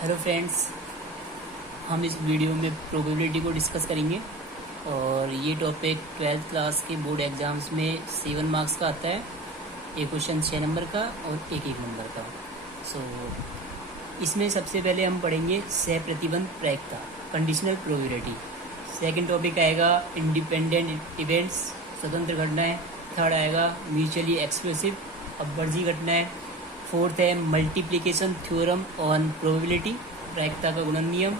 Hello friends, हम इस video में प्रोबेबिलिटी को डिस्कस करेंगे और ये टॉपिक 12th क्लास के बोर्ड एग्जाम्स में 7 मार्क्स का आता है। एक क्वेश्चन 6 नंबर का और एक नंबर का। इसमें सबसे पहले हम पढ़ेंगे सह प्रतिबंध प्रायिकता, कंडीशनल प्रोबेबिलिटी। सेकंड टॉपिक आएगा इंडिपेंडेंट इवेंट्स, स्वतंत्र घटनाएं। थर्ड आएगा म्यूचुअली एक्सक्लूसिव, अपवर्जी घटनाएं। फोर्थ है मल्टीप्लिकेशन थ्योरम ऑन प्रोबेबिलिटी, प्रायिकता का गुणन नियम।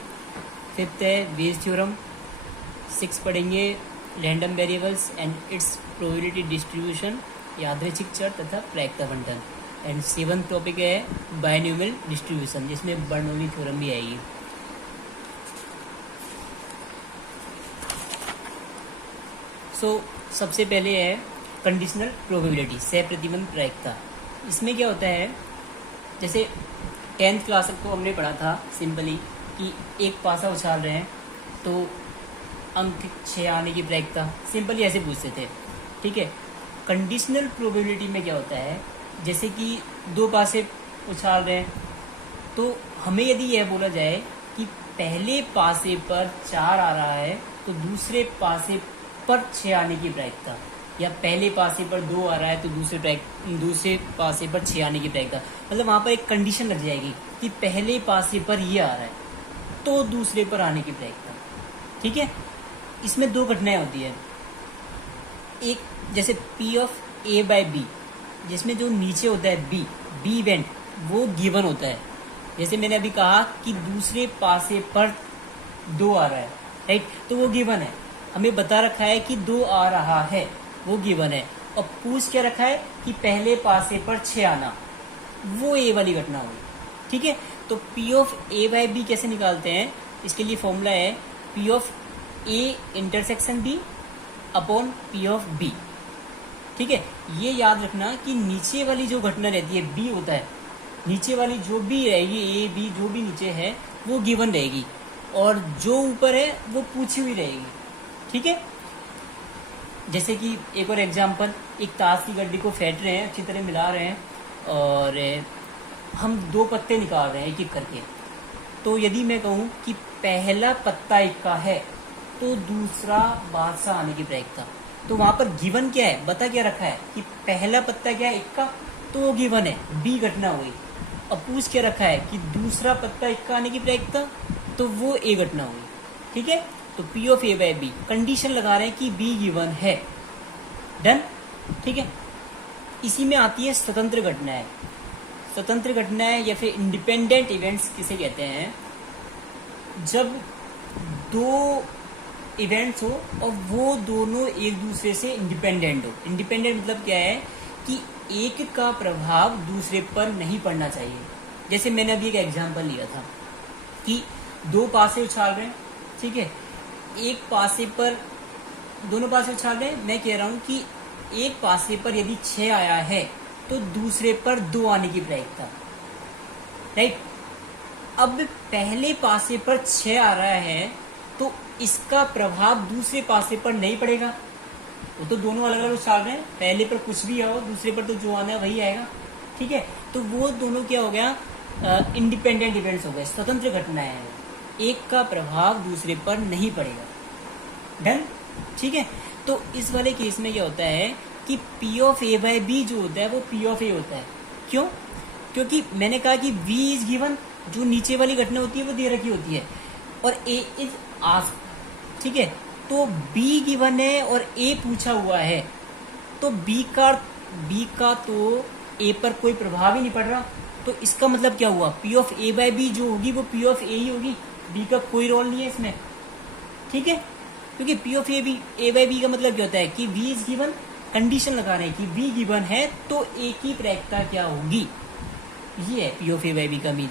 फिफ्थ है वेज थ्योरम। सिक्स पढ़ेंगे random variables and it's probability distribution, यादृच्छिक चर तथा प्रायिकता बंटन। एंड सेवंथ टॉपिक है बायनोमियल डिस्ट्रीब्यूशन, जिसमें बर्नौली थ्योरम भी आएगी। सबसे पहले है कंडीशनल प्रोबेबिलिटी, सह प्रतिबंध प्रायिकता। इसमें क्या होता है, जैसे 10th क्लास तक तो हमने पढ़ा था सिंपली कि एक पासा उछाल रहे हैं तो अंक 6 आने की प्रायिकता, सिंपली ऐसे पूछते थे। ठीक है। कंडीशनल प्रोबेबिलिटी में क्या होता है, जैसे कि दो पासे उछाल रहे हैं तो हमें यदि यह बोला जाए कि पहले पासे पर 4 आ रहा है तो दूसरे पासे पर 6 आने की प्रायिकता, या पहले पासे पर 2 आ रहा है तो दूसरे पासे पर 6 आने की प्रायिकता, मतलब वहाँ पर एक कंडीशन लग जाएगी कि पहले पासे पर ये आ रहा है तो दूसरे पर आने की प्रायिकता। ठीक है। इसमें दो घटनाएं होती है, एक जैसे P of A by B, जिसमें जो नीचे होता है बी इवेंट, वो गिवन होता है। जैसे मैंने अभी कहा कि दूसरे पासे पर 2 आ रहा है, राइट, तो वो गिवन है। हमें बता रखा है कि 2 आ रहा है, वो गिवन है। और पूछ क्या रखा है कि पहले पासे पर 6 आना, वो ए वाली घटना हुई। ठीक है। तो P of A by B कैसे निकालते हैं, इसके लिए फॉर्मूला है P of A intersection B upon P of B। ठीक है। ये याद रखना कि नीचे वाली जो घटना रहती है B होता है, नीचे वाली जो भी रहेगी A B जो भी नीचे है वो गिवन रहेगी, और जो ऊपर है वो पूछी हुई रहेगी। ठीक है। जैसे कि एक और एग्जांपल, एक ताश की गड्डी को फेंट रहे हैं, अच्छी तरह मिला रहे हैं और हम 2 पत्ते निकाल रहे हैं एक एक करके। तो यदि मैं कहूँ कि पहला पत्ता इक्का है तो दूसरा बादशाह आने की प्रायिकता, तो वहां पर गिवन क्या है, बता क्या रखा है कि पहला पत्ता क्या है, इक्का, तो वो गिवन है, बी घटना हुई। और पूछ क्या रखा है कि दूसरा पत्ता इक्का आने की प्रायिकता, तो वो ए घटना हुई। ठीक है। तो P of A by B, condition लगा रहे हैं कि B गिवन है। डन। ठीक है। इसी में आती है स्वतंत्र घटनाएं। स्वतंत्र घटनाएं या फिर इंडिपेंडेंट इवेंट्स किसे कहते हैं, जब 2 इवेंट्स हो और वो दोनों एक दूसरे से इंडिपेंडेंट हो। इंडिपेंडेंट मतलब क्या है कि एक का प्रभाव दूसरे पर नहीं पड़ना चाहिए। जैसे मैंने अभी एक एग्जांपल लिया था कि 2 पासे उछाल रहे हैं, ठीक है, एक पासे पर, दोनों पासे उछाल रहे हैं, मैं कह रहा हूं कि एक पासे पर यदि 6 आया है तो दूसरे पर 2 आने की प्रायिकता, राइट। अब पहले पासे पर 6 आ रहा है तो इसका प्रभाव दूसरे पासे पर नहीं पड़ेगा, वो तो दोनों अलग अलग उछाल रहे हैं, पहले पर कुछ भी आओ दूसरे पर तो जो आना है वही आएगा। ठीक है। तो वो दोनों क्या हो गया, इंडिपेंडेंट इवेंट्स हो गए, स्वतंत्र घटनाएं हैं, एक का प्रभाव दूसरे पर नहीं पड़ेगा। डन। ठीक है। तो इस वाले केस में क्या होता है कि P of A by B जो होता है वो P ऑफ A होता है। क्यों? क्योंकि मैंने कहा कि V इज गिवन, जो नीचे वाली घटना होती है वो दे रखी होती है, और A इज आस्क्ड। ठीक है। तो B गिवन है और A पूछा हुआ है, तो B का तो A पर कोई प्रभाव ही नहीं पड़ रहा, तो इसका मतलब क्या हुआ, P of A by B जो होगी वो P ऑफ A ही होगी, B का कोई रोल नहीं है इसमें। ठीक है। क्योंकि P of A by B का मतलब क्या होता है कि V इज गिवन, कंडीशन लगा रहे हैं कि V गिवन है तो A की प्रायिकता क्या होगी, ये है P of A by B का मीन।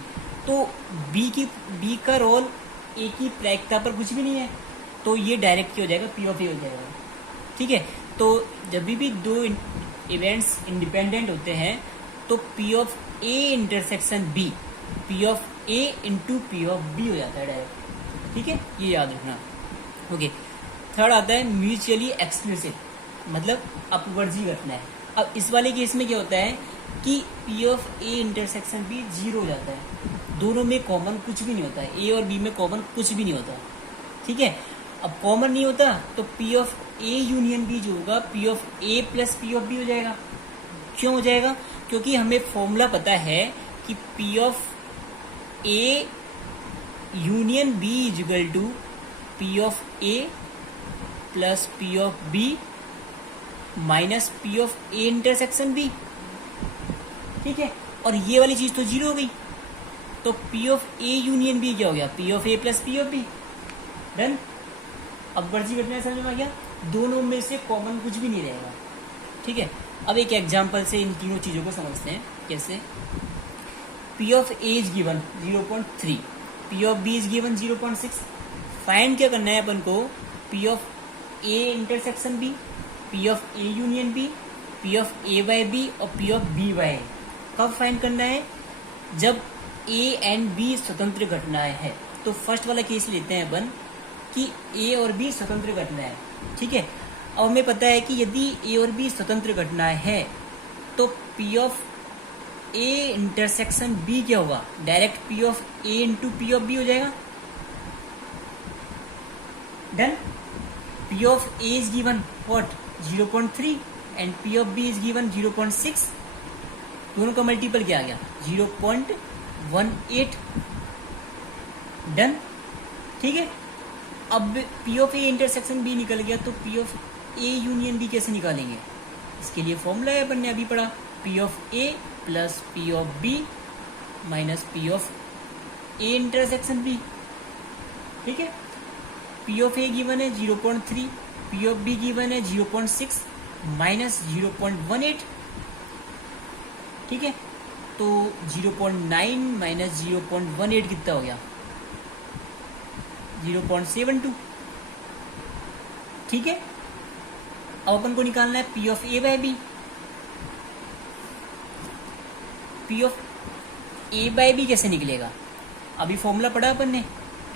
तो B का रोल A की प्रायिकता पर कुछ भी नहीं है, तो ये डायरेक्ट क्या हो जाएगा, P ऑफ A हो जाएगा। ठीक है। तो जब भी 2 इवेंट्स इंडिपेंडेंट होते हैं तो P of A intersection B, P of A into P of B हो जाता है डायरेक्ट। ठीक है, ये याद रखना। ओके। थर्ड आता है म्यूचुअली एक्सक्लूसिव, मतलब अपवर्जी घटना है। अब इस वाले केस में क्या होता है कि P of A intersection B 0 हो जाता है। दोनों में कॉमन कुछ भी नहीं होता है, ए और बी में कॉमन कुछ भी नहीं होता, ठीक है। अब कॉमन नहीं होता तो P of A union B जो होगा P of A plus P of B हो जाएगा। क्यों हो जाएगा? क्योंकि हमें फॉर्मूला पता है कि P of A union B is equal to P of A plus P of B minus P of A intersection B, ठीक है। और ये वाली चीज तो जीरो हो गई, तो P of A union B क्या हो गया? P of A plus P of B. Done. अब वर्जी घटना समझ में आ गया, दोनों में से कॉमन कुछ भी नहीं रहेगा, ठीक है। अब एक एग्जांपल से इन तीनों चीजों को समझते हैं। कैसे? P of A is given 0.3, P of B is given 0.6। Find क्या करना है अपन को? P of A intersection B, P of A union B, P of A by B और P of B by A. कब find करना है? जब ए एंड बी स्वतंत्र घटनाएं है। तो फर्स्ट वाला केस लेते हैं अपन कि ए और बी स्वतंत्र घटनाएं है, ठीक है। अब हमें पता है कि यदि ए और बी स्वतंत्र घटनाएं है तो P of A intersection B क्या होगा? Direct P of A into P of B हो जाएगा। Done. P of A is given what? 0.3 and P of B is given 0.6। दोनों का मल्टीपल क्या आ गया? 0.18। डन, ठीक है। अब P of A intersection B निकल गया तो P of A union B कैसे निकालेंगे? इसके लिए फॉर्मूला है, अपन ने अभी पढ़ा, P of A plus P of B minus P of A intersection B, ठीक है। पी ऑफ ए गिवन है 0.3, पी ऑफ बी गिवन है 0.6 माइनस 0.18, ठीक है। तो 0.9 माइनस 0.18 कितना हो गया? 0.72, ठीक है। अब अपन को निकालना है P of A by B. P of A by B कैसे निकलेगा? अभी फॉर्मूला पढ़ा अपन ने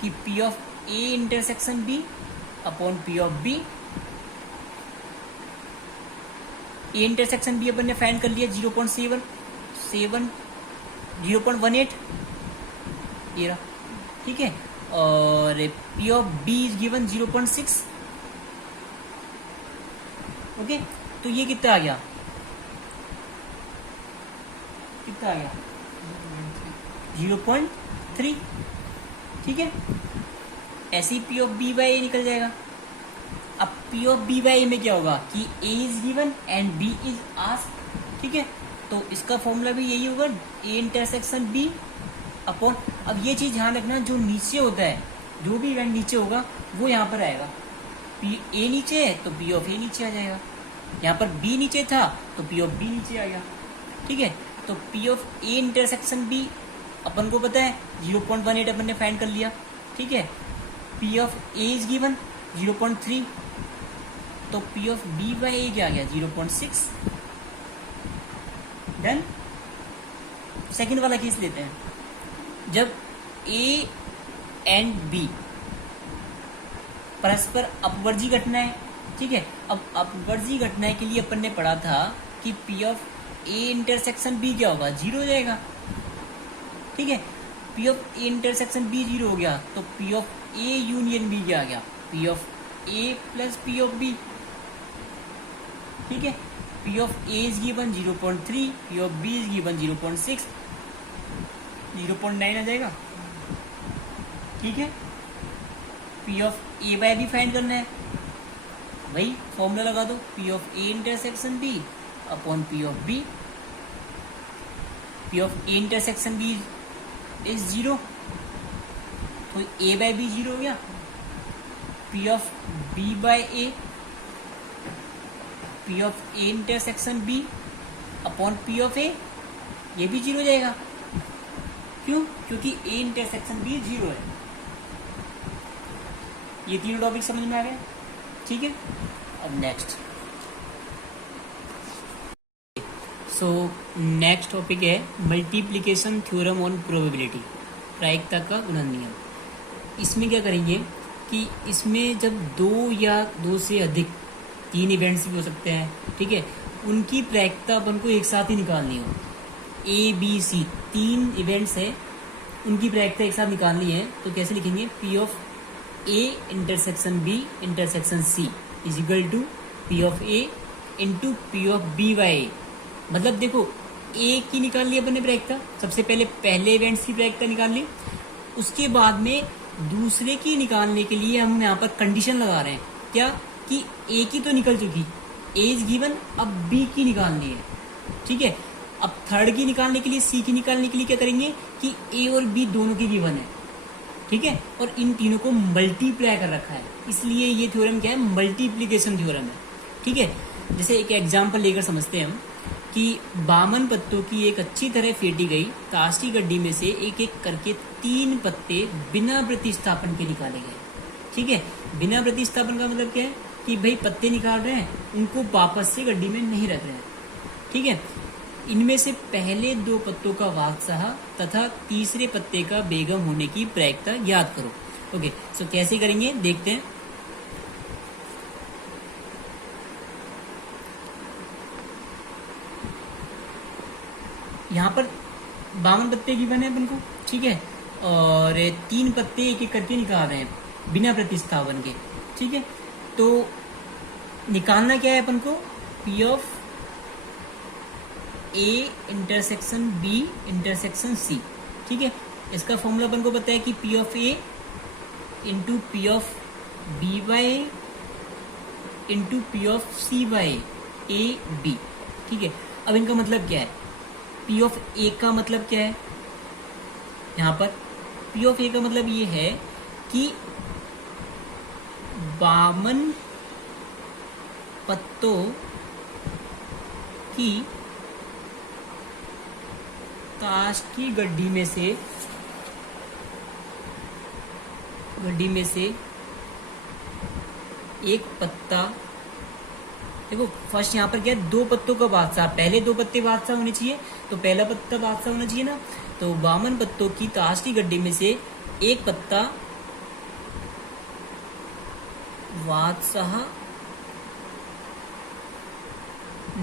कि P of A intersection B upon P of B. A intersection B अपन ने फाइंड कर लिया 0.18 ये रहा, ठीक है। और P of B is given 0.6, okay. तो ये कितना आ गया? कितना आ गया? 0.3, ठीक है। ऐसे ही P of B by A निकल जाएगा। अब P of B by A में क्या होगा कि A is given and B is asked, ठीक है। तो इसका फॉर्मूला भी यही होगा, ए इंटरसेक्शन बी अपॉन। अब ये चीज ध्यान रखना, जो नीचे होता है, जो भी इवेंट नीचे होगा वो यहाँ पर आएगा। पी ए नीचे है तो पी ऑफ ए नीचे आ जाएगा, यहाँ पर बी नीचे था तो पी ऑफ बी नीचे आ गया, ठीक है। तो P of A intersection B अपन को पता है 0.18 अपन ने फाइंड कर लिया, ठीक है। P of A is given 0.3, तो P of B by A क्या आ गया? 0.6। डन। सेकेंड वाला केस लेते हैं, जब ए एंड बी परस्पर अपवर्जी घटना है, ठीक है। अब अपवर्जी घटना के लिए अपन ने पढ़ा था कि P of A intersection B क्या होगा? 0 हो जाएगा, ठीक है। P of A intersection B 0 हो गया तो P of A union B क्या आ गया? P of A plus P of B, ठीक है। P of A is given 0.3, P of B is given 0.6, 0.9 आ जाएगा, ठीक है। P of A by B find करना है, वही फॉर्मूला लगा दो, P of A intersection B upon P of B. P of A intersection B is 0, तो ए बाय बी 0 हो गया। P of B by A, P of A intersection B upon P of A, ये भी 0 हो जाएगा। क्यों? क्योंकि ए intersection B 0 है। ये तीनों टॉपिक समझ में आ गए, ठीक है। अब नेक्स्ट, सो नेक्स्ट टॉपिक है मल्टीप्लिकेशन थ्योरम ऑन प्रोबेबिलिटी, प्रायिकता का गुणन नियम। इसमें क्या करेंगे कि इसमें जब 2 या 2 से अधिक 3 इवेंट्स भी हो सकते हैं, ठीक है, उनकी प्रायिकता अपन को एक साथ ही निकालनी हो। ए बी सी 3 इवेंट्स है उनकी प्रायिकता एक साथ निकालनी है तो कैसे लिखेंगे, P of A intersection B intersection C is equal to P of A into P of B by A. मतलब देखो ए की निकाल ली अपन ने प्रायिकता, सबसे पहले इवेंट्स की प्रायिकता निकाल ली, उसके बाद में दूसरे की निकालने के लिए हम यहाँ पर कंडीशन लगा रहे हैं क्या, कि ए की तो निकल चुकी, ए इज गिवन, अब बी की निकालनी है। ठीक है, अब थर्ड की निकालने के लिए, सी की निकालने के लिए क्या करेंगे कि ए और बी दोनों की गिवन है। ठीक है, और इन तीनों को मल्टीप्लाई कर रखा है, इसलिए ये थ्योरम क्या है, मल्टीप्लीकेशन थ्योरम है। ठीक है, जैसे एक एग्जाम्पल लेकर समझते हैं हम कि 52 पत्तों की एक अच्छी तरह फेंटी गई ताश की गड्डी में से एक एक करके 3 पत्ते बिना प्रतिस्थापन के निकाले गए। ठीक है, बिना प्रतिस्थापन का मतलब क्या है कि भाई पत्ते निकाल रहे हैं, उनको वापस से गड्डी में नहीं रख रहे हैं। ठीक है, इनमें से पहले 2 पत्तों का बादशाह तथा तीसरे पत्ते का बेगम होने की प्रायिकता याद करो। ओके, सो कैसे करेंगे देखते हैं। यहाँ पर 52 पत्ते गिवन है अपन को। ठीक है, और 3 पत्ते एक एक करके निकाल रहे हैं बिना प्रतिस्थापन के। ठीक है, तो निकालना क्या है अपन को, P of A intersection B intersection C. ठीक है, इसका फॉर्मूला अपन को पता है कि P of A into P of B by into P of C by A B. ठीक है, अब इनका मतलब क्या है, पी ऑफ ए का मतलब क्या है, यहाँ पर पी ऑफ ए का मतलब ये है कि 52 पत्तों की ताश की गड्डी में से एक पत्ता, देखो फर्स्ट यहाँ पर क्या है, 2 पत्तों का बादशाह, पहले 2 पत्ते बादशाह होने चाहिए, तो पहला पत्ता बादशाह होना चाहिए ना। तो 52 पत्तों की ताश की गड्डी में से एक पत्ता बादशाह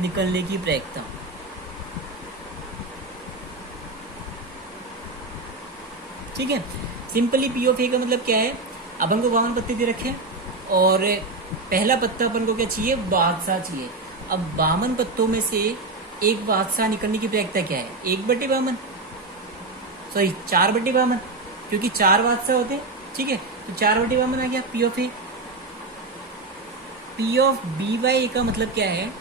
निकलने की प्रायिकता। ठीक है, सिंपली पी ऑफ ए का मतलब क्या है, अपन को 52 पत्ते दे रखे हैं और पहला पत्ता अपन को क्या चाहिए, बादशाह चाहिए। अब 52 पत्तों में से एक बादशाह निकलने की प्रायिकता क्या है, 1/52, सॉरी 4/52, क्योंकि 4 बादशाह होते हैं। ठीक है, तो 4/52 आ गया P of A. P of B by A का मतलब क्या है,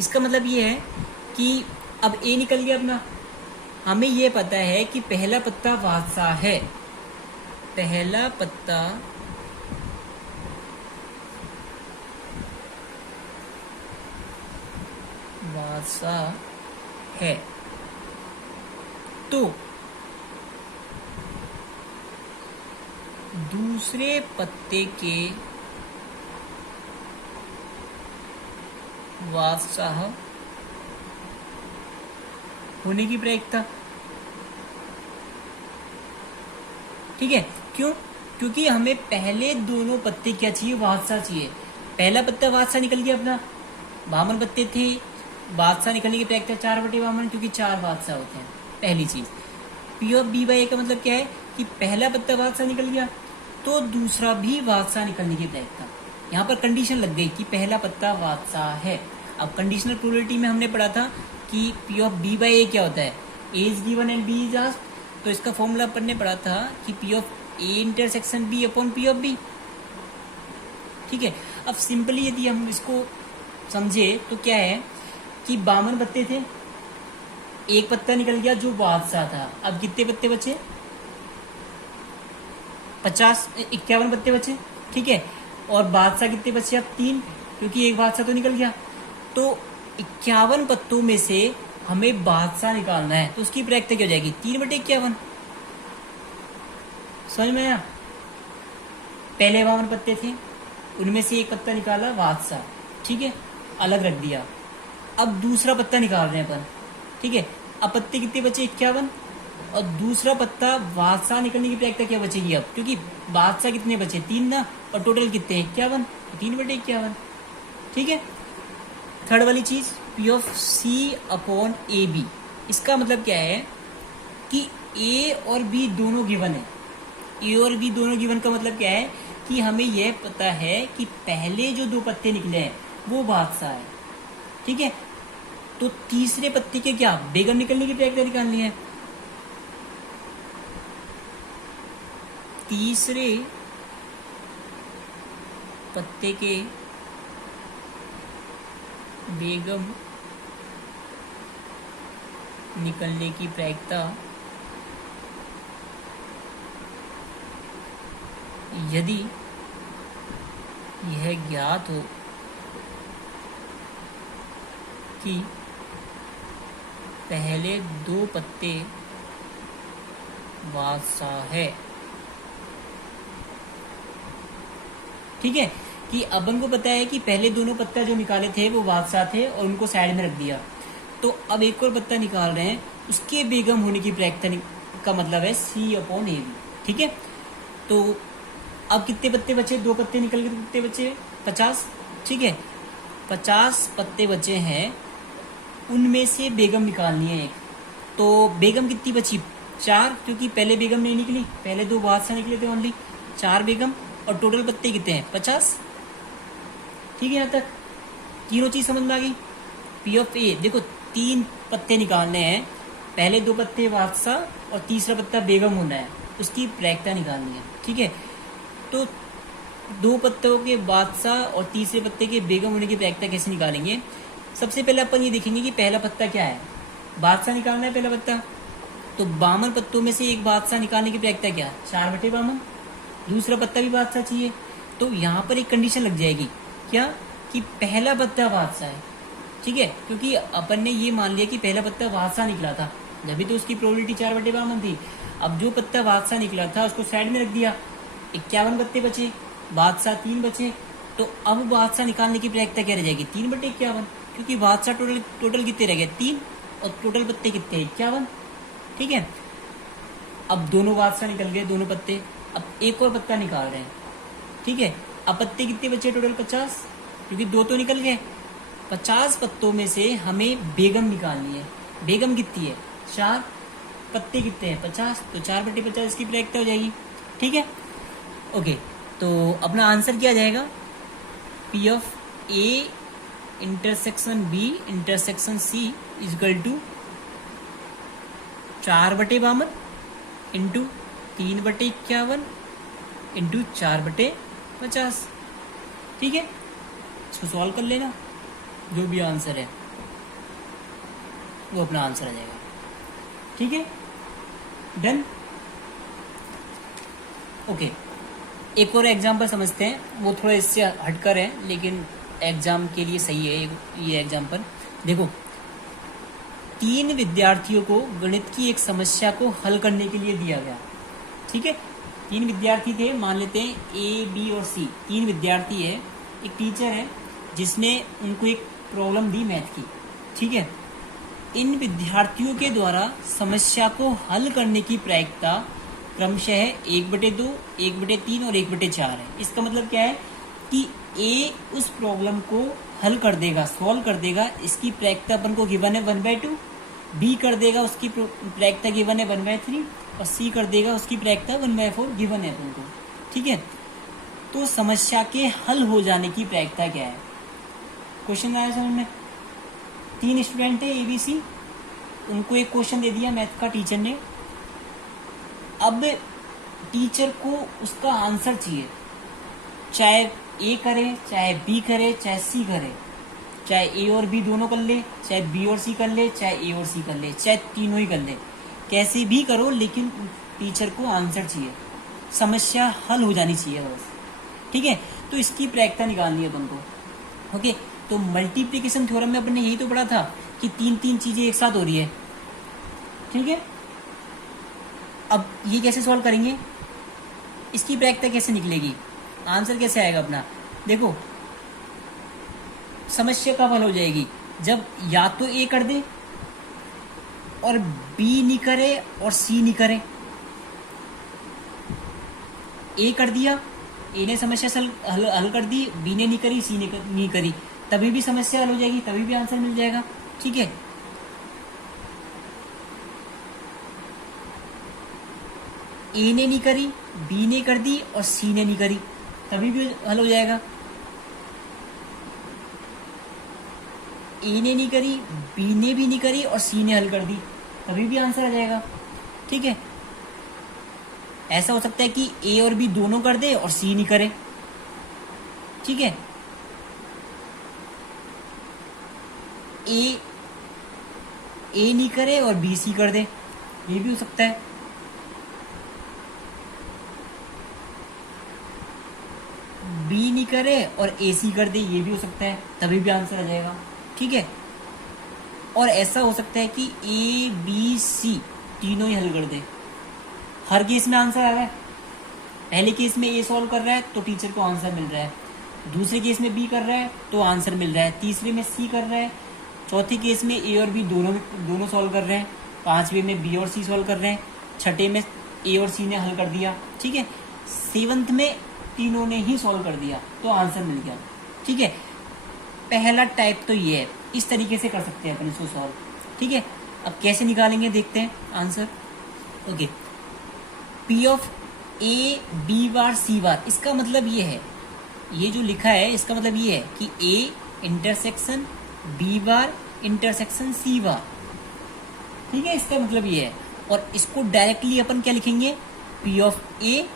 इसका मतलब ये है कि अब ए निकल गया अपना, हमें ये पता है कि पहला पत्ता बादशाह है, पहला पत्ता बादशाह है, तो दूसरे पत्ते के बादशाह होने की प्रायिकता। ठीक है, क्यों, क्योंकि हमें पहले दोनों पत्ते क्या चाहिए, बादशाह चाहिए। पहला पत्ता बादशाह निकल गया अपना, 52 पत्ते थे, बादशाह निकलने की प्रायिकता 4/52, क्योंकि 4 बादशाह होते हैं। पहली चीज P of B by A का मतलब क्या है कि पहला पत्ता बादशाह निकल गया तो दूसरा भी बादशाह निकलने की प्रायिकता। यहाँ पर कंडीशन लग गई कि पहला पत्ता बादशाह है। अब कंडीशनल प्रोबेबिलिटी में हमने पढ़ा था कि P of B by A क्या होता है, A is given and B is asked, तो इसका फॉर्मूला अपन ने पढ़ा था कि P of A intersection B upon P of B. ठीक है, अब सिंपली यदि हम इसको समझे तो क्या है कि 52 पत्ते थे, एक पत्ता निकल गया जो बादशाह था, अब कितने पत्ते बचे, 51 पत्ते बचे। ठीक है, और बादशाह कितने बचे, अब 3, क्योंकि एक बादशाह तो निकल गया। तो 51 पत्तों में से हमें बादशाह निकालना है, तो उसकी प्रायिकता क्या हो जाएगी, 3/51। समझ में आया, पहले 52 पत्ते थे, उनमें से एक पत्ता निकाला बादशाह, ठीक है, अलग रख दिया। अब दूसरा पत्ता निकाल रहे हैं अपन, ठीक है, अब पत्ते कितने बचे, 51, और दूसरा पत्ता बादशाह निकलने की प्रायिकता क्या बचेगी अब, क्योंकि बादशाह कितने बचे, 3 ना, और टोटल कितने, 51, 3/51। ठीक है, थर्ड वाली चीज P of C upon A B, इसका मतलब क्या है कि ए और बी दोनों गिवन है। ए और बी दोनों गिवन का मतलब क्या है कि हमें यह पता है कि पहले जो 2 पत्ते निकले हैं वो बादशाह है, ठीक है। तो तीसरे पत्ते के क्या बेगम निकलने की प्रक्रिया निकालनी है। तीसरे पत्ते के बेगम निकलने की प्रायिकता यदि यह ज्ञात हो कि पहले 2 पत्ते बादशाह है, ठीक है। कि अपन को पता है कि पहले दोनों पत्ता जो निकाले थे वो बादशाह थे और उनको साइड में रख दिया। तो अब एक और पत्ता निकाल रहे हैं, उसके बेगम होने की प्रायिकता का मतलब है C/AB, ठीक है। तो अब कितने पत्ते बचे? 2 पत्ते निकल के कितने बचे? 50, ठीक है। 50 पत्ते बचे हैं, उनमें से बेगम निकालनी है एक। तो बेगम कितनी बची? 4, क्योंकि पहले बेगम नहीं निकली, पहले 2 बादशाह निकले थे ओनली। 4 बेगम और टोटल पत्ते कितने हैं? 50, ठीक है। यहाँ तक तीनों चीज समझ में आ गई। P(A) देखो 3 पत्ते निकालने हैं, पहले 2 पत्ते बादशाह और तीसरा पत्ता बेगम होना है, उसकी प्रायिकता निकालनी है, ठीक है। तो 2 पत्तों के बादशाह और तीसरे पत्ते के बेगम होने की प्रायिकता कैसे निकालेंगे? सबसे पहले अपन ये देखेंगे कि पहला पत्ता क्या है। बादशाह निकालना है पहला पत्ता, तो 52 पत्तों में से एक बादशाह निकालने की प्रायिकता क्या है? 4/52। दूसरा पत्ता भी बादशाह चाहिए, तो यहाँ पर एक कंडीशन लग जाएगी, क्या? कि पहला पत्ता बादशाह है, ठीक है। क्योंकि अपन ने ये मान लिया कि पहला पत्ता बादशाह निकला था, जब तो उसकी प्रोबेबिलिटी 4/52 थी। अब जो पत्ता बादशाह निकला था उसको साइड में रख दिया, 51 पत्ते बचे, बादशाह 3 बचे। तो अब बादशाह निकालने की प्रायिकता क्या रह जाएगी? 3/51, क्योंकि बादशाह टोटल कितने रह गए? 3, और टोटल पत्ते कितने? 51, ठीक है। अब दोनों बादशाह निकल गए, दोनों पत्ते। अब एक और पत्ता निकाल रहे हैं, ठीक है। अब पत्ते कितने बचे? टोटल 50, क्योंकि 2 तो निकल गए। 50 पत्तों में से हमें बेगम निकालनी है। बेगम कितनी है? 4, पत्ते कितने हैं? 50, तो 4/50 इसकी प्रायिकता हो जाएगी, ठीक है। ओके, तो अपना आंसर क्या आ जाएगा? P(A) intersection B intersection C equal to 4/52 into 3/51 into 4/50, ठीक है। इसको सॉल्व कर लेना, जो भी आंसर है वो अपना आंसर आ जाएगा, ठीक है। डन। ओके, एक और एग्जाम्पल समझते हैं, वो थोड़ा इससे हटकर है लेकिन एग्जाम के लिए सही है ये एग्जाम्पल। देखो, 3 विद्यार्थियों को गणित की एक समस्या को हल करने के लिए दिया गया, ठीक है। 3 विद्यार्थी थे, मान लेते हैं A, B और C। 3 विद्यार्थी है, एक टीचर है जिसने उनको एक प्रॉब्लम दी मैथ की, ठीक है। इन विद्यार्थियों के द्वारा समस्या को हल करने की प्रायिकता क्रमशः 1/2, 1/3 और 1/4 है। इसका मतलब क्या है कि A उस प्रॉब्लम को हल कर देगा, सॉल्व कर देगा, इसकी प्रायिकता अपन को गिवन है 1/2, B कर देगा, उसकी प्रायिकता गिवन है 1/3, और C कर देगा, उसकी प्रायिकता 1/4 गिवन है अपन को, ठीक है। तो समस्या के हल हो जाने की प्रायिकता क्या है? क्वेश्चन आया समझ में? 3 स्टूडेंट है ABC, उनको एक क्वेश्चन दे दिया मैथ का टीचर ने। अब टीचर को उसका आंसर चाहिए, चाहे A करे, चाहे B करे, चाहे C करे, चाहे A और B दोनों कर ले, चाहे B और C कर ले, चाहे A और C कर ले, चाहे तीनों ही कर ले, कैसे भी करो, लेकिन टीचर को आंसर चाहिए, समस्या हल हो जानी चाहिए बस, ठीक है। तो इसकी प्रायिकता निकालनी है अपन को। ओके, तो मल्टीप्लिकेशन थ्योरम में अपन ने यही तो पढ़ा था कि 3 चीजें एक साथ हो रही है, ठीक है। अब ये कैसे सॉल्व करेंगे? इसकी प्रायिकता कैसे निकलेगी? आंसर कैसे आएगा अपना? देखो, समस्या कब हल हो जाएगी? जब या तो A कर दे और B नहीं करे और C नहीं करे। A कर दिया, A ने समस्या हल कर दी, B ने नहीं करी, C ने नहीं करी, तभी भी समस्या हल हो जाएगी, तभी भी आंसर मिल जाएगा, ठीक है। ए ने नहीं करी, बी ने कर दी और सी ने नहीं करी, तभी भी हल हो जाएगा। ए ने नहीं करी, बी ने भी नहीं करी और सी ने हल कर दी, तभी भी आंसर आ जाएगा। ठीक है, ऐसा हो सकता है कि ए और बी दोनों कर दे और सी नहीं करे। ठीक है, ए नहीं करे और बी सी कर दे, ये भी हो सकता है। बी नहीं करे और ए सी कर दे, ये भी हो सकता है, तभी भी आंसर आ जाएगा। ठीक है, और ऐसा हो सकता है कि ए बी सी तीनों ही हल कर दे, हर केस में आंसर आ रहा है। पहले केस में ए सॉल्व कर रहा है तो टीचर को आंसर मिल रहा है, दूसरे केस में बी कर रहा है तो आंसर मिल रहा है, तीसरे में सी कर रहा है, चौथे केस में ए और बी दोनों सॉल्व कर रहे हैं, पांचवे में बी और सी सॉल्व कर रहे हैं, छठे में ए और सी ने हल कर दिया। ठीक है, सेवंथ में तीनों ने ही सॉल्व कर दिया तो आंसर मिल गया। ठीक है, पहला टाइप तो ये है, इस तरीके से कर सकते हैं अपन इसको सॉल्व। ठीक है, अब कैसे निकालेंगे देखते हैं answer. Okay, P of A B bar C bar, इसका मतलब ये है, ये जो लिखा है इसका मतलब ये है कि A intersection B bar intersection C bar. ठीक है, इसका मतलब ये है, और इसको डायरेक्टली अपन क्या लिखेंगे, P of A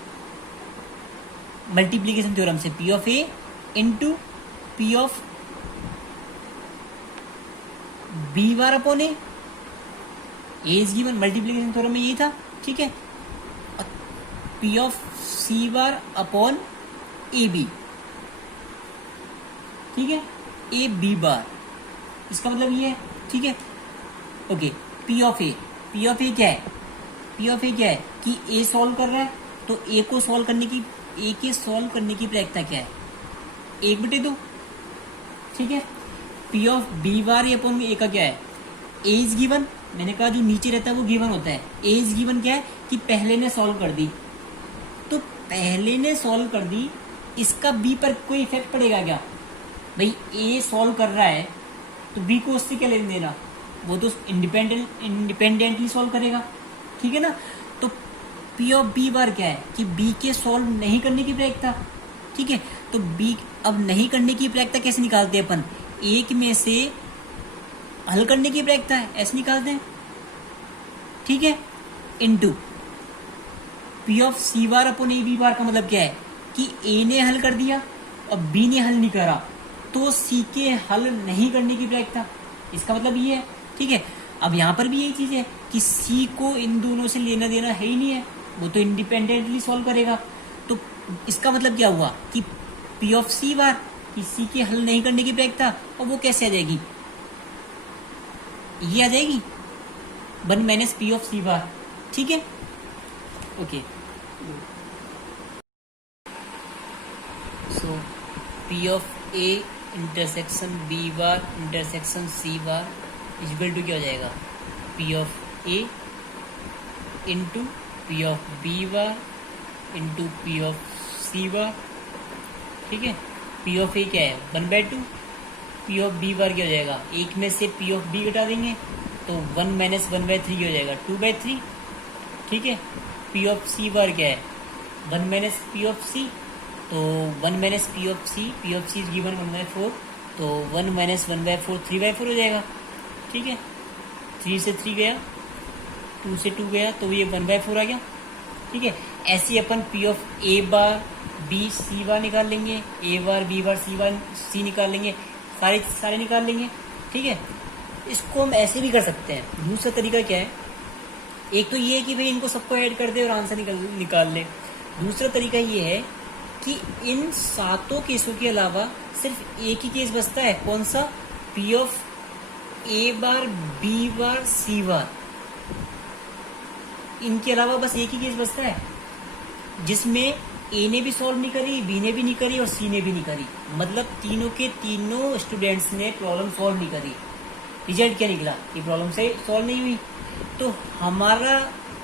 multiplication theorem से, P of A into P of B bar upon A is given, multiplication theorem में यही था। ठीक है, P of C bar upon A B. ठीक है, ए बी बार, इसका मतलब ये है। ठीक है, ओके, पी ऑफ ए क्या है, पी ऑफ ए क्या है कि ए सॉल्व कर रहा है तो ए को सॉल्व करने की, ए के सॉल्व करने की प्रायिकता क्या है, 1/2। ठीक है, P of B bar upon A का क्या है, ए इज गिवन, मैंने कहा जो नीचे रहता है वो गिवन होता है, ए इज गिवन क्या है कि पहले ने सॉल्व कर दी, तो पहले ने सॉल्व कर दी, इसका बी पर कोई इफेक्ट पड़ेगा क्या, भाई ए सॉल्व कर रहा है तो बी को उससे क्या लेने देना, वो तो इंडिपेंडेंटली सॉल्व करेगा। ठीक है ना, तो पी ऑफ बी बार क्या है कि बी के सॉल्व नहीं करने की प्रायिकता। ठीक है, तो बी अब नहीं करने की प्रायिकता कैसे निकालते हैं अपन, एक में से हल करने की प्रायिकता है, ऐसे निकालते हैं। ठीक है, into P of C bar upon A B bar का मतलब क्या है कि ए ने हल कर दिया और बी ने हल नहीं करा, तो सी के हल नहीं करने की प्रायिकता, इसका मतलब ये है। ठीक है, अब यहाँ पर भी यही चीज है कि सी को इन दोनों से लेना देना है ही नहीं है, वो तो इंडिपेंडेंटली सॉल्व करेगा, तो इसका मतलब क्या हुआ कि पी ऑफ सी बार कि सी के हल नहीं करने की प्रायिकता, और वो कैसे आ जाएगी, ये आ जाएगी 1 - पी ऑफ सी बार। ठीक है, okay, so P of A intersection B bar intersection C bar equal to क्या हो जाएगा, P of A into P of B bar into P of C bar. ठीक है, पी ऑफ ए क्या है 1/2, P of B बार क्या हो जाएगा, एक में से पी ऑफ बी घटा देंगे तो 1 - 1/3 क्या हो जाएगा 2/3। ठीक है, पी ऑफ सी बार क्या है 1 - पी ऑफ सी, तो 1 - P of C is given 1/4, तो 1 - 1/4 3/4 हो जाएगा। ठीक है, 3 से 3 गया, 2 से 2 गया, तो ये 1/4 आ गया। ठीक है, ऐसे अपन P of A bar B C bar निकाल लेंगे, ए बार बी बार सी बार सी निकाल लेंगे, सारे निकाल लेंगे। ठीक है, इसको हम ऐसे भी कर सकते हैं। दूसरा तरीका क्या है, एक तो ये है कि भाई इनको सबको ऐड कर दे और आंसर निकाल ले। दूसरा तरीका ये है कि इन सातों केसों के अलावा सिर्फ एक ही केस बचता है, कौन सा, P of A bar B bar C bar, इनके अलावा बस एक ही केस बचता है जिसमें ए ने भी सॉल्व नहीं करी, बी ने भी नहीं करी और सी ने भी नहीं करी, मतलब तीनों के तीनों स्टूडेंट्स ने प्रॉब्लम सॉल्व नहीं करी। रिजल्ट क्या निकला कि प्रॉब्लम से सॉल्व नहीं हुई। तो हमारा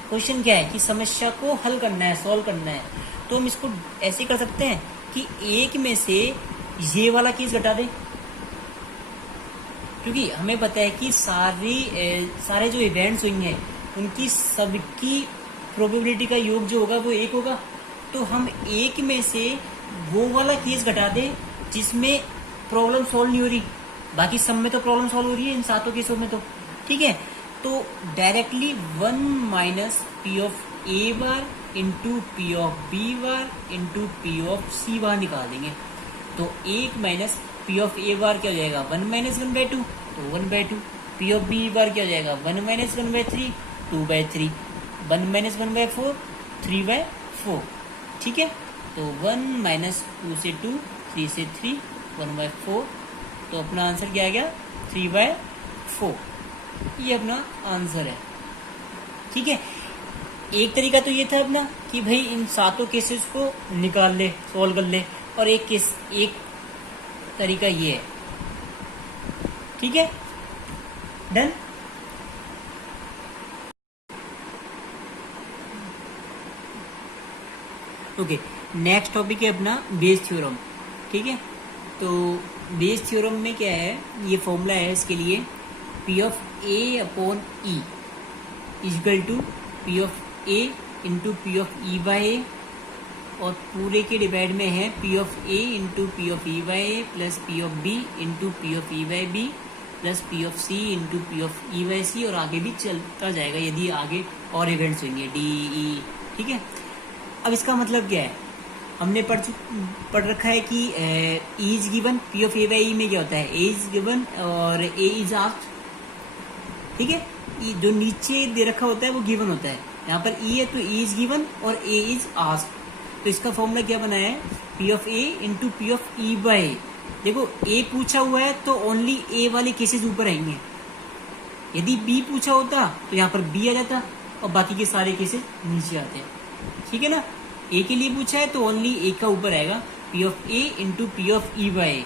क्वेश्चन क्या है कि समस्या को हल करना है, सॉल्व करना है, तो हम इसको ऐसे कर सकते हैं कि एक में से ये वाला केस घटा दें, क्योंकि हमें पता है कि सारे जो इवेंट्स हुई हैं उनकी सबकी प्रोबेबिलिटी का योग जो होगा वो 1 होगा। तो हम एक में से वो वाला केस घटा दें जिसमें प्रॉब्लम सॉल्व नहीं हो रही, बाकी सब में तो प्रॉब्लम सॉल्व हो रही है इन 7 केसों में तो, ठीक है। तो directly 1 minus P of A bar into P of B bar into P of C bar निकाल देंगे। तो 1 minus P of A bar क्या हो जाएगा 1 माइनस 1/2, तो 1/2। पी ऑफ बी बार क्या हो जाएगा 1 माइनस 1/3, 2/3। 1 माइनस 1/4, 3/4, ठीक है। तो 1 माइनस 2 से 2, 3 से 3, 1/4। तो अपना आंसर क्या आ गया 3/4। ये अपना आंसर है, ठीक है। एक तरीका तो ये था अपना कि भाई इन 7 केसेस को निकाल ले, सॉल्व कर ले, और एक तरीका ये है, ठीक है। डन। ओके, नेक्स्ट टॉपिक है अपना बेस थ्योरम, ठीक है। तो बेस थ्योरम में क्या है, ये फॉर्मूला है इसके लिए, P of A upon E is equal to P of A into P of E by A, और पूरे के डिवाइड में है P of A into P of E by A plus P of B into P of E by B plus P of C into P of E by C, और आगे भी चलता जाएगा यदि आगे और इवेंट्स होंगे डी ई, ठीक है। अब इसका मतलब क्या है, हमने पढ़ रखा है कि E is given, P of A by E में क्या होता है ए इज गिवन और ए इज आस्क्ड, ठीक है। जो नीचे दे रखा होता है वो गिवन होता है, यहाँ पर ई है तो ई इज गिवन और ए इज आस्क्ड। तो इसका फॉर्मूला क्या बना है P of A into P of E by. देखो ए पूछा हुआ है तो ओनली ए वाले केसेस ऊपर आएंगे, यदि बी पूछा होता तो यहाँ पर बी आ जाता और बाकी के सारे केसेस नीचे आते हैं, ठीक है ना। ए के लिए पूछा है तो ओनली ए का ऊपर आएगा, P of A into P of E by.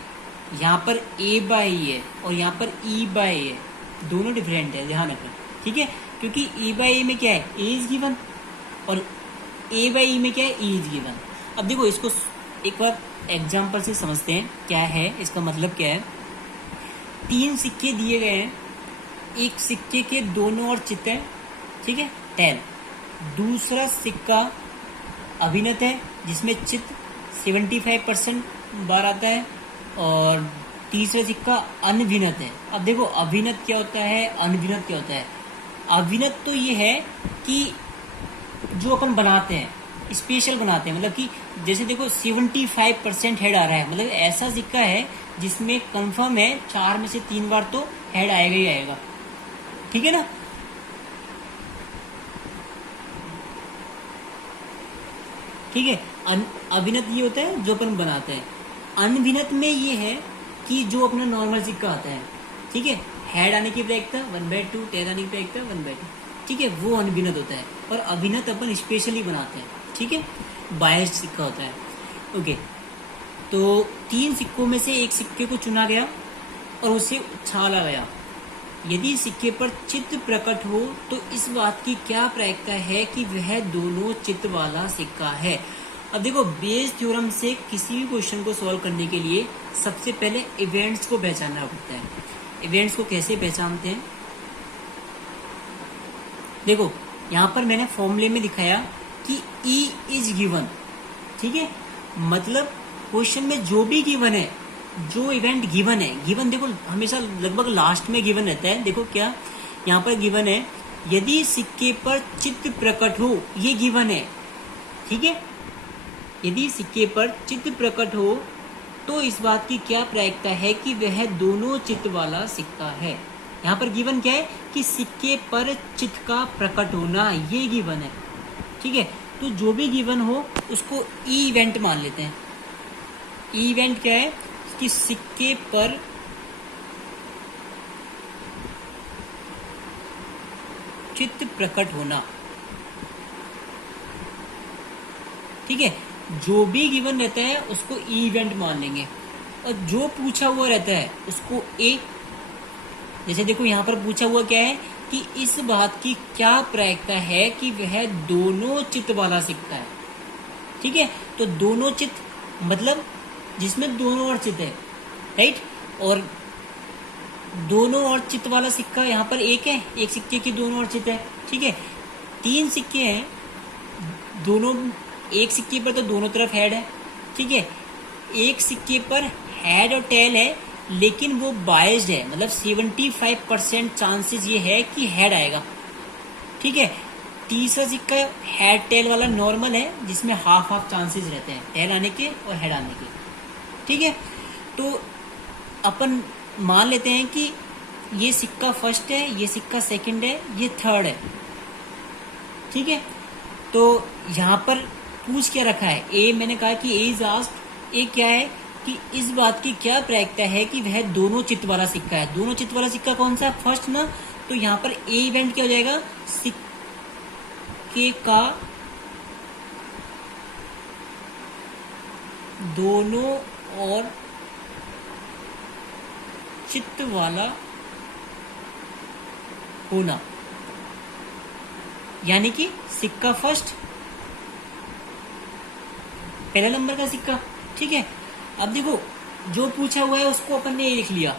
यहाँ पर ए बाई है और यहाँ पर ई बाई है, दोनों डिफरेंट है, ध्यान रखना, ठीक है। क्योंकि ई बाई ए में क्या है ए इज गिवन और ए बाई ई में क्या है ई इज गिवन। अब देखो इसको एक बार एग्जाम्पल से समझते हैं क्या है इसका मतलब क्या है। 3 सिक्के दिए गए हैं, एक सिक्के के दोनों ओर चित्त है, ठीक है, टेल। दूसरा सिक्का अभिनत है जिसमें चित्त 75% बार आता है, और तीसरा सिक्का अनभिनत है। अब देखो अभिनत क्या होता है, अनभिनत क्या होता है। अभिनत तो ये है कि जो अपन बनाते हैं स्पेशल बनाते हैं, मतलब कि जैसे देखो 75% हेड आ रहा है, मतलब ऐसा सिक्का है जिसमें कंफर्म है 4 में से 3 बार तो हेड आएगा ही आएगा, ठीक है ना। ठीक है, अभिनत ये होता है जो अपन बनाते हैं। अनभिनत में ये है कि जो अपना नॉर्मल सिक्का आता है, ठीक है, हेड आने की प्रायिकता 1/2, टेल आने की प्रायिकता 1/2, ठीक है, वो अनभिनत होता है। और अभिनत अपन स्पेशली बनाते हैं, ठीक है, बायस्ड सिक्का होता है। ओके, तो 3 सिक्कों में से एक सिक्के को चुना गया और उसे उछाला गया। यदि सिक्के पर चित्त प्रकट हो तो इस बात की क्या प्रायिकता है कि वह दोनों चित्त वाला सिक्का है। अब देखो बेस थ्योरम से किसी भी क्वेश्चन को सॉल्व करने के लिए सबसे पहले इवेंट्स को पहचानना पड़ता है। इवेंट्स को कैसे पहचानते हैं, देखो यहाँ पर मैंने फॉर्मूले में दिखाया कि ई इज गिवन, ठीक है, मतलब क्वेश्चन में जो भी गिवन है, जो इवेंट गिवन है, गिवन देखो हमेशा लगभग लास्ट में गिवन रहता है। देखो क्या यहाँ पर गिवन है, यदि सिक्के पर चित्त प्रकट हो, ये गिवन है, ठीक है, यदि सिक्के पर चित्त प्रकट हो तो इस बात की क्या प्रायिकता है कि वह दोनों चित्त वाला सिक्का है। यहाँ पर गिवन क्या है कि सिक्के पर चित्त का प्रकट होना, ये गिवन है, ठीक है। तो जो भी गिवन हो उसको ई इवेंट मान लेते हैं। ई इवेंट क्या है कि सिक्के पर चित्त प्रकट होना, ठीक है, जो भी गिवन रहता है उसको ई इवेंट मान लेंगे, और जो पूछा हुआ रहता है उसको ए। जैसे देखो यहाँ पर पूछा हुआ क्या है कि इस बात की क्या प्रायिकता है कि वह दोनों चित्त वाला सिक्का है, ठीक है। तो दोनों चित्त मतलब जिसमें दोनों ओर चित्त है, राइट, और दोनों ओर चित्त वाला सिक्का यहाँ पर एक है, एक सिक्के की दोनों ओर चित्त है, ठीक है। 3 सिक्के हैं दोनों, एक सिक्के पर तो दोनों तरफ हेड है, ठीक है, एक सिक्के पर हेड और टेल है, लेकिन वो बायस्ड है, मतलब 75% चांसेस ये है कि हेड आएगा, ठीक है। तीसरा सिक्का हेड टेल वाला नॉर्मल है, जिसमें हाफ हाफ चांसेस रहते हैं टेल आने के और हेड आने के, ठीक है। तो अपन मान लेते हैं कि ये सिक्का फर्स्ट है, ये सिक्का सेकंड है, ये थर्ड है, ठीक है। तो यहाँ पर पूछ क्या रखा है, ए, मैंने कहा कि ए इज आस्क्ड, ए क्या है कि इस बात की क्या प्रायिकता है कि वह दोनों चित्त वाला सिक्का है। दोनों चित्त वाला सिक्का कौन सा, फर्स्ट ना, तो यहाँ पर ए इवेंट क्या हो जाएगा, सिक्के का दोनों और चित्त वाला होना, यानी कि सिक्का फर्स्ट, पहला नंबर का सिक्का, ठीक है। अब देखो जो पूछा हुआ है उसको अपन ने ये लिख लिया,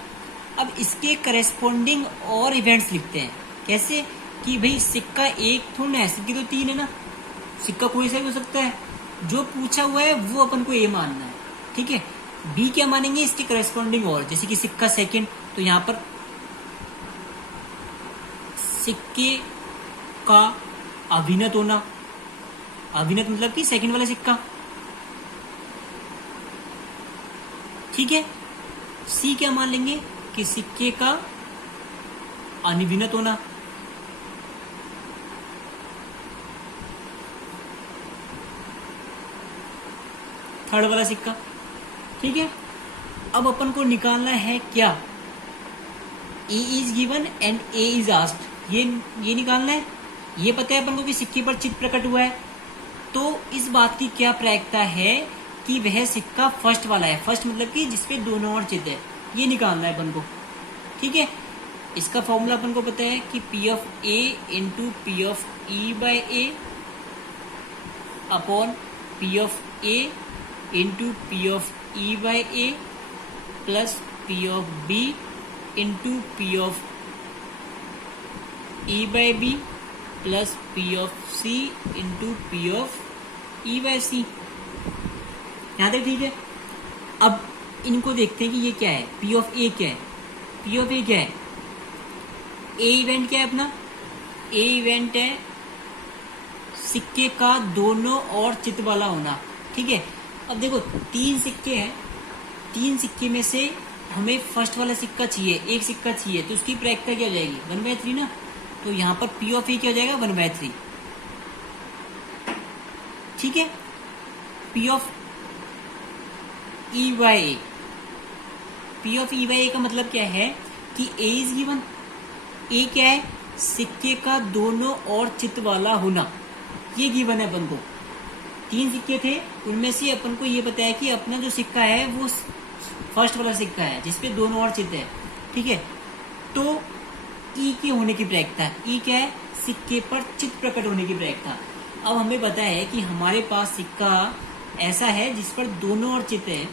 अब इसके करेस्पॉन्डिंग और इवेंट्स लिखते हैं। कैसे कि भाई सिक्का एक थोड़ा ना है, सिक्के तो तीन है ना, सिक्का कोई सा भी हो सकता है, जो पूछा हुआ है वो अपन को ए मानना है, ठीक है। बी क्या मानेंगे, इसके करेस्पॉन्डिंग और, जैसे कि सिक्का सेकंड, तो यहाँ पर सिक्के का अभिनत होना, अभिनत मतलब कि सेकंड वाला सिक्का, ठीक है। सी क्या मान लेंगे कि सिक्के का अनिविनत होना, थर्ड वाला सिक्का, ठीक है। अब अपन को निकालना है क्या, A is given and A is asked, ये निकालना है। ये पता है अपन को कि सिक्के पर चित्त प्रकट हुआ है, तो इस बात की क्या प्रायिकता है कि वह सिक्का फर्स्ट वाला है, फर्स्ट मतलब कि जिसपे दोनों और चित्त है, ये निकालना है अपन को, ठीक है। इसका फॉर्मूला अपन को पता है कि P of A into P of E by A upon P of A into P of E by A plus P of B into P of E by B plus P of C into P of E by C. यहाँ तक ठीक है। अब इनको देखते हैं कि ये क्या है, पी ऑफ ए क्या है, पी ऑफ ए क्या है, ए इवेंट क्या है अपना, ए इवेंट है सिक्के का दोनों और चित्त वाला होना, ठीक है। अब देखो तीन सिक्के हैं, तीन सिक्के में से हमें फर्स्ट वाला सिक्का चाहिए, एक सिक्का चाहिए, तो उसकी प्रायिकता क्या हो जाएगी, 1/3 ना, तो यहाँ पर पी ऑफ ए क्या हो जाएगा, 1/3, ठीक है। P of E by A, P of E by A का मतलब क्या है कि ए इज गिवन, ए क्या है, सिक्के का दोनों और चित्त वाला होना, ये गिवन है अपन को। तीन सिक्के थे, उनमें से अपन को ये बताया कि अपना जो सिक्का है वो फर्स्ट वाला सिक्का है जिसपे दोनों और चित्त है, ठीक है। तो ई के होने की प्रायिकता, ई क्या है, सिक्के पर चित्त प्रकट होने की प्रायिकता। अब हमें पता है कि हमारे पास सिक्का ऐसा है जिस पर दोनों और चित्त है,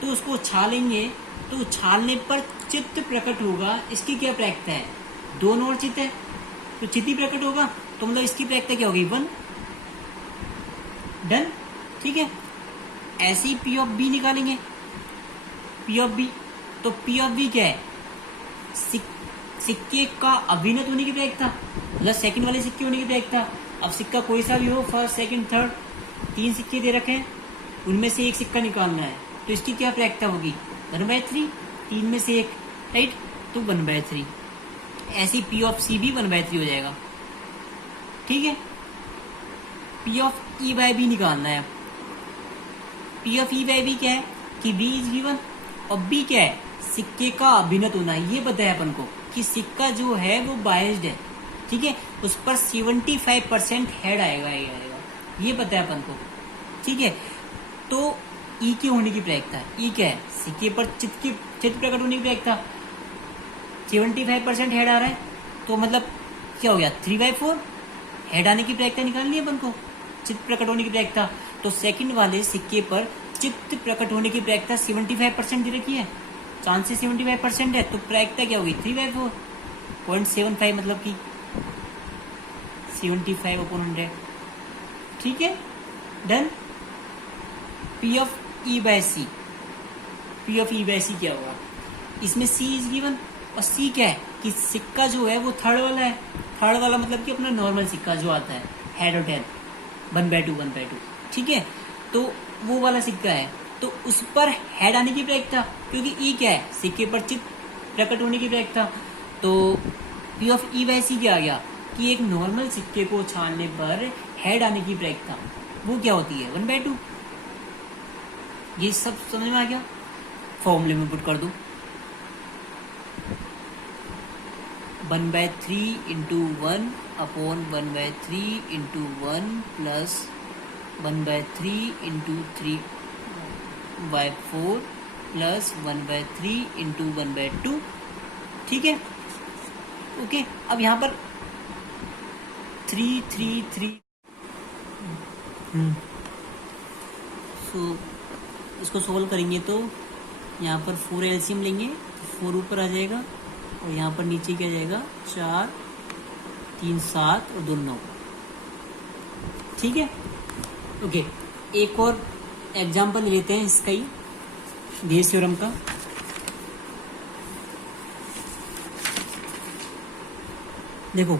तो उसको उछालेंगे तो उछालने पर चित्त प्रकट होगा, इसकी क्या प्रायिकता है, दोनों और चित्त है तो चित्त ही प्रकट होगा, तो मतलब इसकी प्रायिकता क्या होगी, 1, डन, ठीक है। ऐसे ही पी ऑफ बी निकालेंगे, पी ऑफ बी, तो पी ऑफ बी क्या है, सिक्के का अभिनत होने की प्रायिकता, मतलब सेकंड वाले सिक्के होने की प्रायिकता। अब सिक्का कोई सा भी हो, फर्स्ट सेकंड थर्ड, तीन सिक्के दे रखे हैं, उनमें से एक सिक्का निकालना है, तो इसकी क्या प्रायिकता होगी, 1/3, तीन में से एक, राइट, तो 1/3। ऐसी पी ऑफ सी भी 1/3 हो जाएगा, ठीक है। P of E by B निकालना है। P of E by B क्या है कि बी इज गिवन, और बी क्या है, सिक्के का अभिनत होना। ये पता है अपन को कि सिक्का जो है वो बायस्ड है, ठीक है, उस पर 75% हेड आएगा, ये पता है अपन को, ठीक है। तो ई के होने की प्रायिकता, ई क्या है, सिक्के पर चित्त प्रकट होने की प्रायिकता, 75% हेड आ रहा है, तो मतलब क्या हो गया, 3/4 हेड आने की प्रायिकता निकालनी है अपन को, चित्त प्रकट होने की प्रायिकता। तो सेकंड वाले सिक्के पर चित्त प्रकट होने की प्रायिकता 75% दे रखी है, चांसेस 75% है, तो प्रायिकता क्या होगी, 3/4, 0.75 मतलब कि 75/100, ठीक है, done. P of E by C, P of E by C क्या होगा, इसमें सी इज गिवन और सी क्या है कि सिक्का जो है वो थर्ड वाला है। थर्ड वाला मतलब कि अपना नॉर्मल सिक्का जो आता है हेड और टेल 1/2, ठीक है, तो वो वाला सिक्का है, तो उस पर हेड आने की प्रायिकता, क्योंकि ई क्या है सिक्के पर चित्त प्रकट होने की प्रायिकता, तो P of E by C क्या आ गया कि एक नॉर्मल सिक्के को छानने पर हेड आने की प्रायिकता वो क्या होती है 1/2। ये सब समझ में आ गया, फॉर्मूले में पुट कर दो 1/3 into 1 upon 1/3 into 1 plus 1/3 into 3/4 plus 1/3 into 1/2, ठीक है, ओके। अब यहाँ पर 3 3 3 सो इसको सोल्व करेंगे तो यहाँ पर 4 एलसीएम लेंगे तो 4 ऊपर आ जाएगा और यहाँ पर नीचे क्या जाएगा 4 3 7 और 2 9, ठीक है, ओके। एक और एग्जाम्पल लेते हैं इसका ही, बेस थ्योरम का। देखो,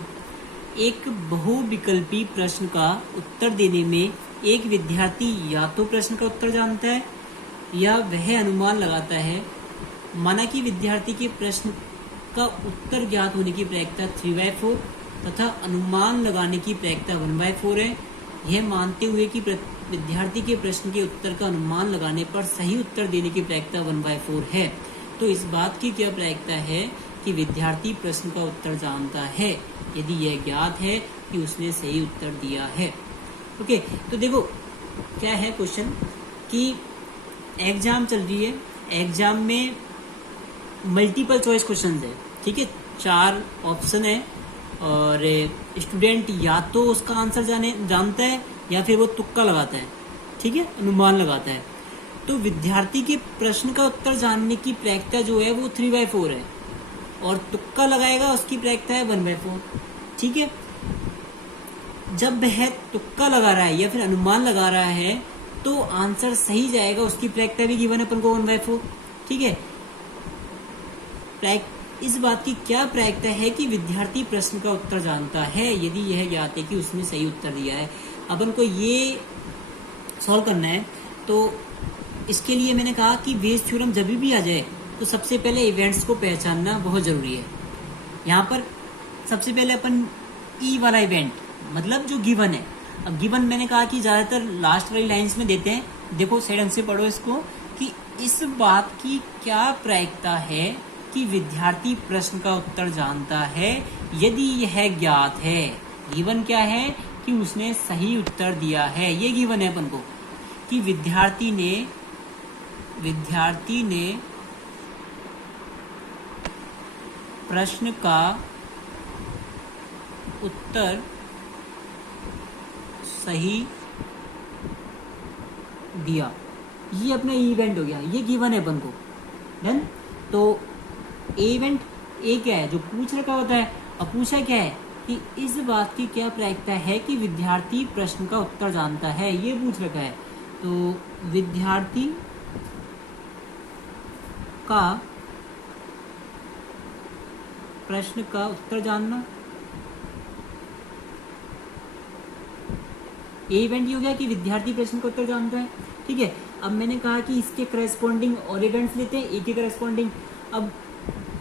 एक बहुविकल्पी प्रश्न का उत्तर देने में एक विद्यार्थी या तो प्रश्न का उत्तर जानता है या वह अनुमान लगाता है। माना कि विद्यार्थी के प्रश्न का उत्तर ज्ञात होने की प्रायिकता 3/4 तथा अनुमान लगाने की प्रायिकता 1/4 है। यह मानते हुए कि विद्यार्थी के प्रश्न के उत्तर का अनुमान लगाने पर सही उत्तर देने की प्रायिकता 1/4 है, तो इस बात की क्या प्रायिकता है कि विद्यार्थी प्रश्न का उत्तर जानता है यदि यह ज्ञात है कि उसने सही उत्तर दिया है। ओके, तो देखो क्या है क्वेश्चन कि एग्जाम चल रही है, एग्जाम में मल्टीपल चॉइस क्वेश्चन है, ठीक है, 4 ऑप्शन है और स्टूडेंट या तो उसका आंसर जानता है या फिर वो तुक्का लगाता है, ठीक है, अनुमान लगाता है। तो विद्यार्थी के प्रश्न का उत्तर जानने की प्रायिकता जो है वो 3/4 है और तुक्का लगाएगा उसकी प्रायिकता है 1/4, ठीक है। जब वह तुक्का लगा रहा है या फिर अनुमान लगा रहा है तो आंसर सही जाएगा, उसकी प्रायिकता भी गिवन है अपन को 1/4, ठीक है। इस बात की क्या प्रायिकता है कि विद्यार्थी प्रश्न का उत्तर जानता है यदि यह ज्ञात है कि उसने सही उत्तर दिया है। अपन को ये सॉल्व करना है, तो इसके लिए मैंने कहा कि बेस थ्योरम जब भी आ जाए तो सबसे पहले इवेंट्स को पहचानना बहुत जरूरी है। यहाँ पर सबसे पहले अपन ई वाला इवेंट मतलब जो गिवन है, अब गिवन मैंने कहा कि ज्यादातर लास्ट वाली लाइंस में देते हैं। देखो सही ढंग से पढ़ो इसको कि इस बात की क्या प्रायिकता है कि विद्यार्थी प्रश्न का उत्तर जानता है यदि यह ज्ञात है। गिवन क्या है कि उसने सही उत्तर दिया है, ये गिवन है अपन को कि विद्यार्थी ने प्रश्न का उत्तर सही दिया। ये अपना इवेंट हो गया, ये गिवन है अपन को, डन। तो इवेंट ए क्या है जो पूछ रखा होता है, और पूछा क्या है कि इस बात की क्या प्रायिकता है कि विद्यार्थी प्रश्न का उत्तर जानता है, ये पूछ रखा है। तो विद्यार्थी का प्रश्न का उत्तर जानना, ये इवेंट ही हो गया कि विद्यार्थी प्रश्न का उत्तर जानता है, ठीक है। अब मैंने कहा कि इसके करस्पॉन्डिंग और इवेंट्स लेते हैं, एक ही करस्पॉन्डिंग। अब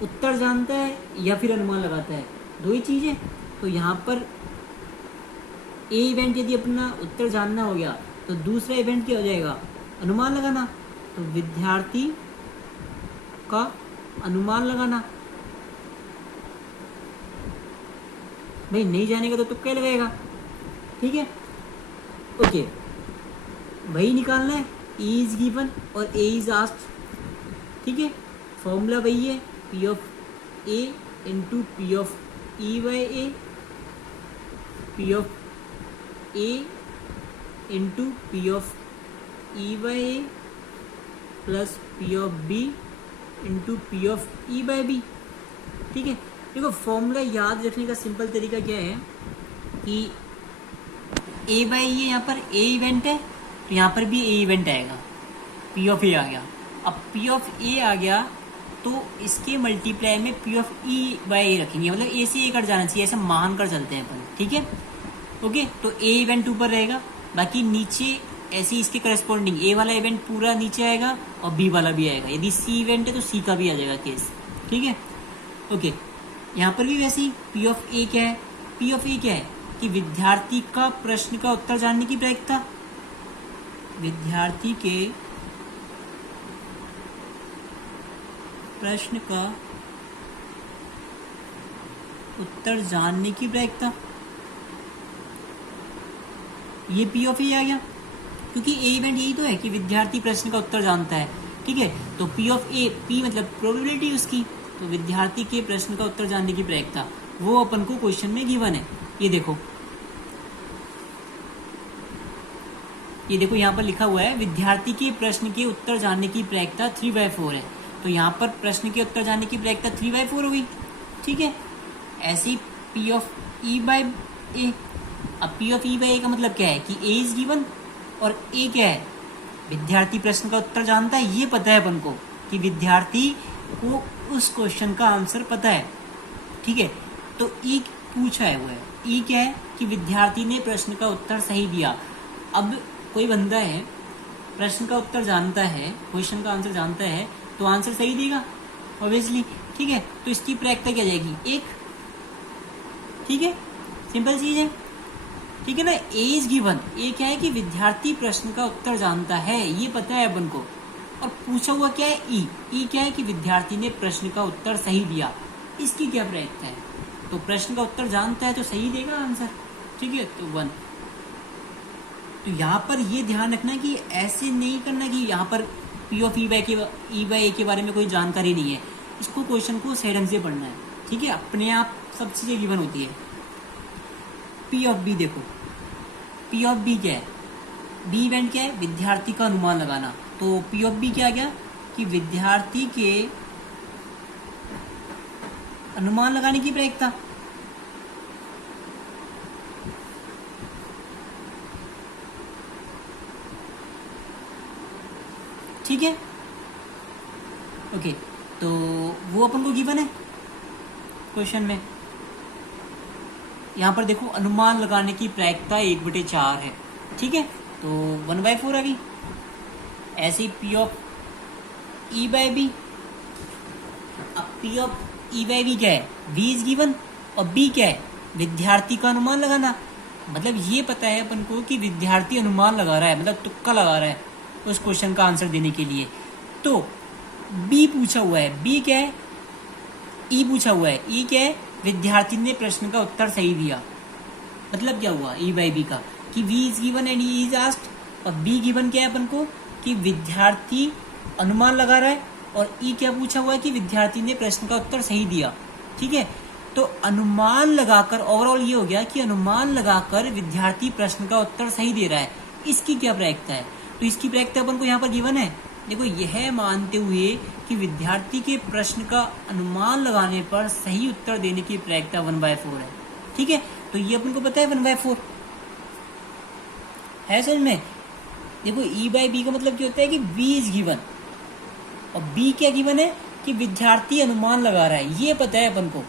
उत्तर जानता है या फिर अनुमान लगाता है, दो ही चीजें। तो यहाँ पर ए इवेंट यदि अपना उत्तर जानना हो गया तो दूसरा इवेंट क्या हो जाएगा, अनुमान लगाना। तो विद्यार्थी का अनुमान लगाना, भाई नहीं जानेगा तो तुक्का लगाएगा, ठीक है, ओके। वही निकालना है, E इज गिवन और A इज आस्क्ड, ठीक है। फॉर्मूला वही है, P of A into P of E by A, P of A into P of E by A plus P of B into P of E by B, ठीक है। देखो formula याद रखने का सिंपल तरीका क्या है कि ए बाई ये यहाँ पर ए इवेंट है, तो यहाँ पर भी ए इवेंट आएगा, पी ऑफ ए आ गया। अब पी ऑफ ए आ गया तो इसके मल्टीप्लाई में पी ऑफ ई बाई ए रखेंगे, मतलब ए से ए कट जाना चाहिए, ऐसा मान कर चलते हैं अपन, ठीक है। ओके, तो ए इवेंट ऊपर रहेगा, बाकी नीचे ऐसे ही इसके करस्पॉन्डिंग ए वाला इवेंट पूरा नीचे आएगा और बी वाला भी आएगा। यदि सी इवेंट है तो सी का भी आ जाएगा केस, ठीक है। ओके, यहाँ पर भी वैसे ही पी ऑफ ए क्या है, पी ऑफ ए क्या है कि विद्यार्थी का प्रश्न का उत्तर जानने की प्रायिकता, विद्यार्थी के प्रश्न का उत्तर जानने की प्रायिकता, ये पी ऑफ ए आ गया, क्योंकि ए इवेंट यही तो है कि विद्यार्थी प्रश्न का उत्तर जानता है, ठीक है। तो पी ऑफ ए, पी मतलब प्रोबेबिलिटी उसकी, तो विद्यार्थी के प्रश्न का उत्तर जानने की प्रायिकता वो अपन को क्वेश्चन में गिवन है। ये देखो यहाँ पर लिखा हुआ है विद्यार्थी के प्रश्न के उत्तर जानने की प्रायिकता 3/4 है, तो यहाँ पर प्रश्न के उत्तर जानने की प्रायिकता 3/4 हो गई, ठीक है। ऐसे ही पी ऑफ ई बाई ए, अब P of E by A का मतलब क्या है कि ए इज गिवन और ए क्या है, विद्यार्थी प्रश्न का उत्तर जानता है, ये पता है अपन को कि विद्यार्थी को उस क्वेश्चन का आंसर पता है, ठीक है। तो ई पूछा है वो है, ई क्या है कि विद्यार्थी ने प्रश्न का उत्तर सही दिया। अब कोई बंदा है प्रश्न का उत्तर जानता है, क्वेश्चन का आंसर जानता है, तो आंसर सही देगा ऑब्वियसली, ठीक है। तो इसकी प्रायिकता क्या जाएगी, 1, ठीक है, सिंपल चीज है, ठीक है ना। ए इज गिवन, ए क्या है कि विद्यार्थी प्रश्न का उत्तर जानता है, ये पता है अपन को, और पूछा हुआ क्या है ई, ई क्या है कि विद्यार्थी ने प्रश्न का उत्तर सही दिया, इसकी क्या प्रायिकता है, तो प्रश्न का उत्तर जानता है तो सही देगा आंसर, ठीक है, तो 1। तो यहाँ पर ये ध्यान रखना कि ऐसे नहीं करना कि यहाँ पर पी ऑफ ई बाई ए के बारे में कोई जानकारी नहीं है, इसको क्वेश्चन को सही ढंग से पढ़ना है, ठीक है। अपने आप सब चीजें गिवन होती है। पी ऑफ बी देखो, पी ऑफ बी क्या है, बी इवेंट क्या है, विद्यार्थी का अनुमान लगाना, तो पी ऑफ बी क्या आ गया कि विद्यार्थी के अनुमान लगाने की प्रायिकता, ठीक है। ओके, तो वो अपन को गिवन है क्वेश्चन में। यहां पर देखो अनुमान लगाने की प्रायिकता 1/4 है, ठीक है, तो 1/4 आ गई। ऐसे ही P of E by B, अब P of E by B क्या है, वी इज गिवन और बी क्या है, विद्यार्थी का अनुमान लगाना, मतलब ये पता है अपन को कि विद्यार्थी अनुमान लगा रहा है, मतलब तुक्का लगा रहा है उस क्वेश्चन का आंसर देने के लिए। तो बी पूछा हुआ है, बी क्या है, ई पूछा हुआ है, ई क्या है, विद्यार्थी ने प्रश्न का उत्तर सही दिया, मतलब क्या हुआ ई बाई बी का कि B is given and E is asked, और बी गिवन क्या है अपन को कि विद्यार्थी अनुमान लगा रहा है, और ई क्या पूछा हुआ है कि विद्यार्थी ने प्रश्न का उत्तर सही दिया, ठीक है। तो अनुमान लगाकर ओवरऑल ये हो गया कि अनुमान लगाकर विद्यार्थी प्रश्न का उत्तर सही दे रहा है, इसकी क्या प्रायिकता है, तो इसकी प्रायिकता अपन को यहाँ पर गिवन है। देखो यह मानते हुए कि विद्यार्थी के प्रश्न का अनुमान लगाने पर सही उत्तर देने की प्रायिकता 1/4 है, ठीक है। तो ये अपन को पता है 1/4 है समझ में। देखो ई बाई बी का मतलब क्या होता है कि बी इज गिवन, और बी क्या गिवन है कि विद्यार्थी अनुमान लगा रहा है, ये पता है अपन को।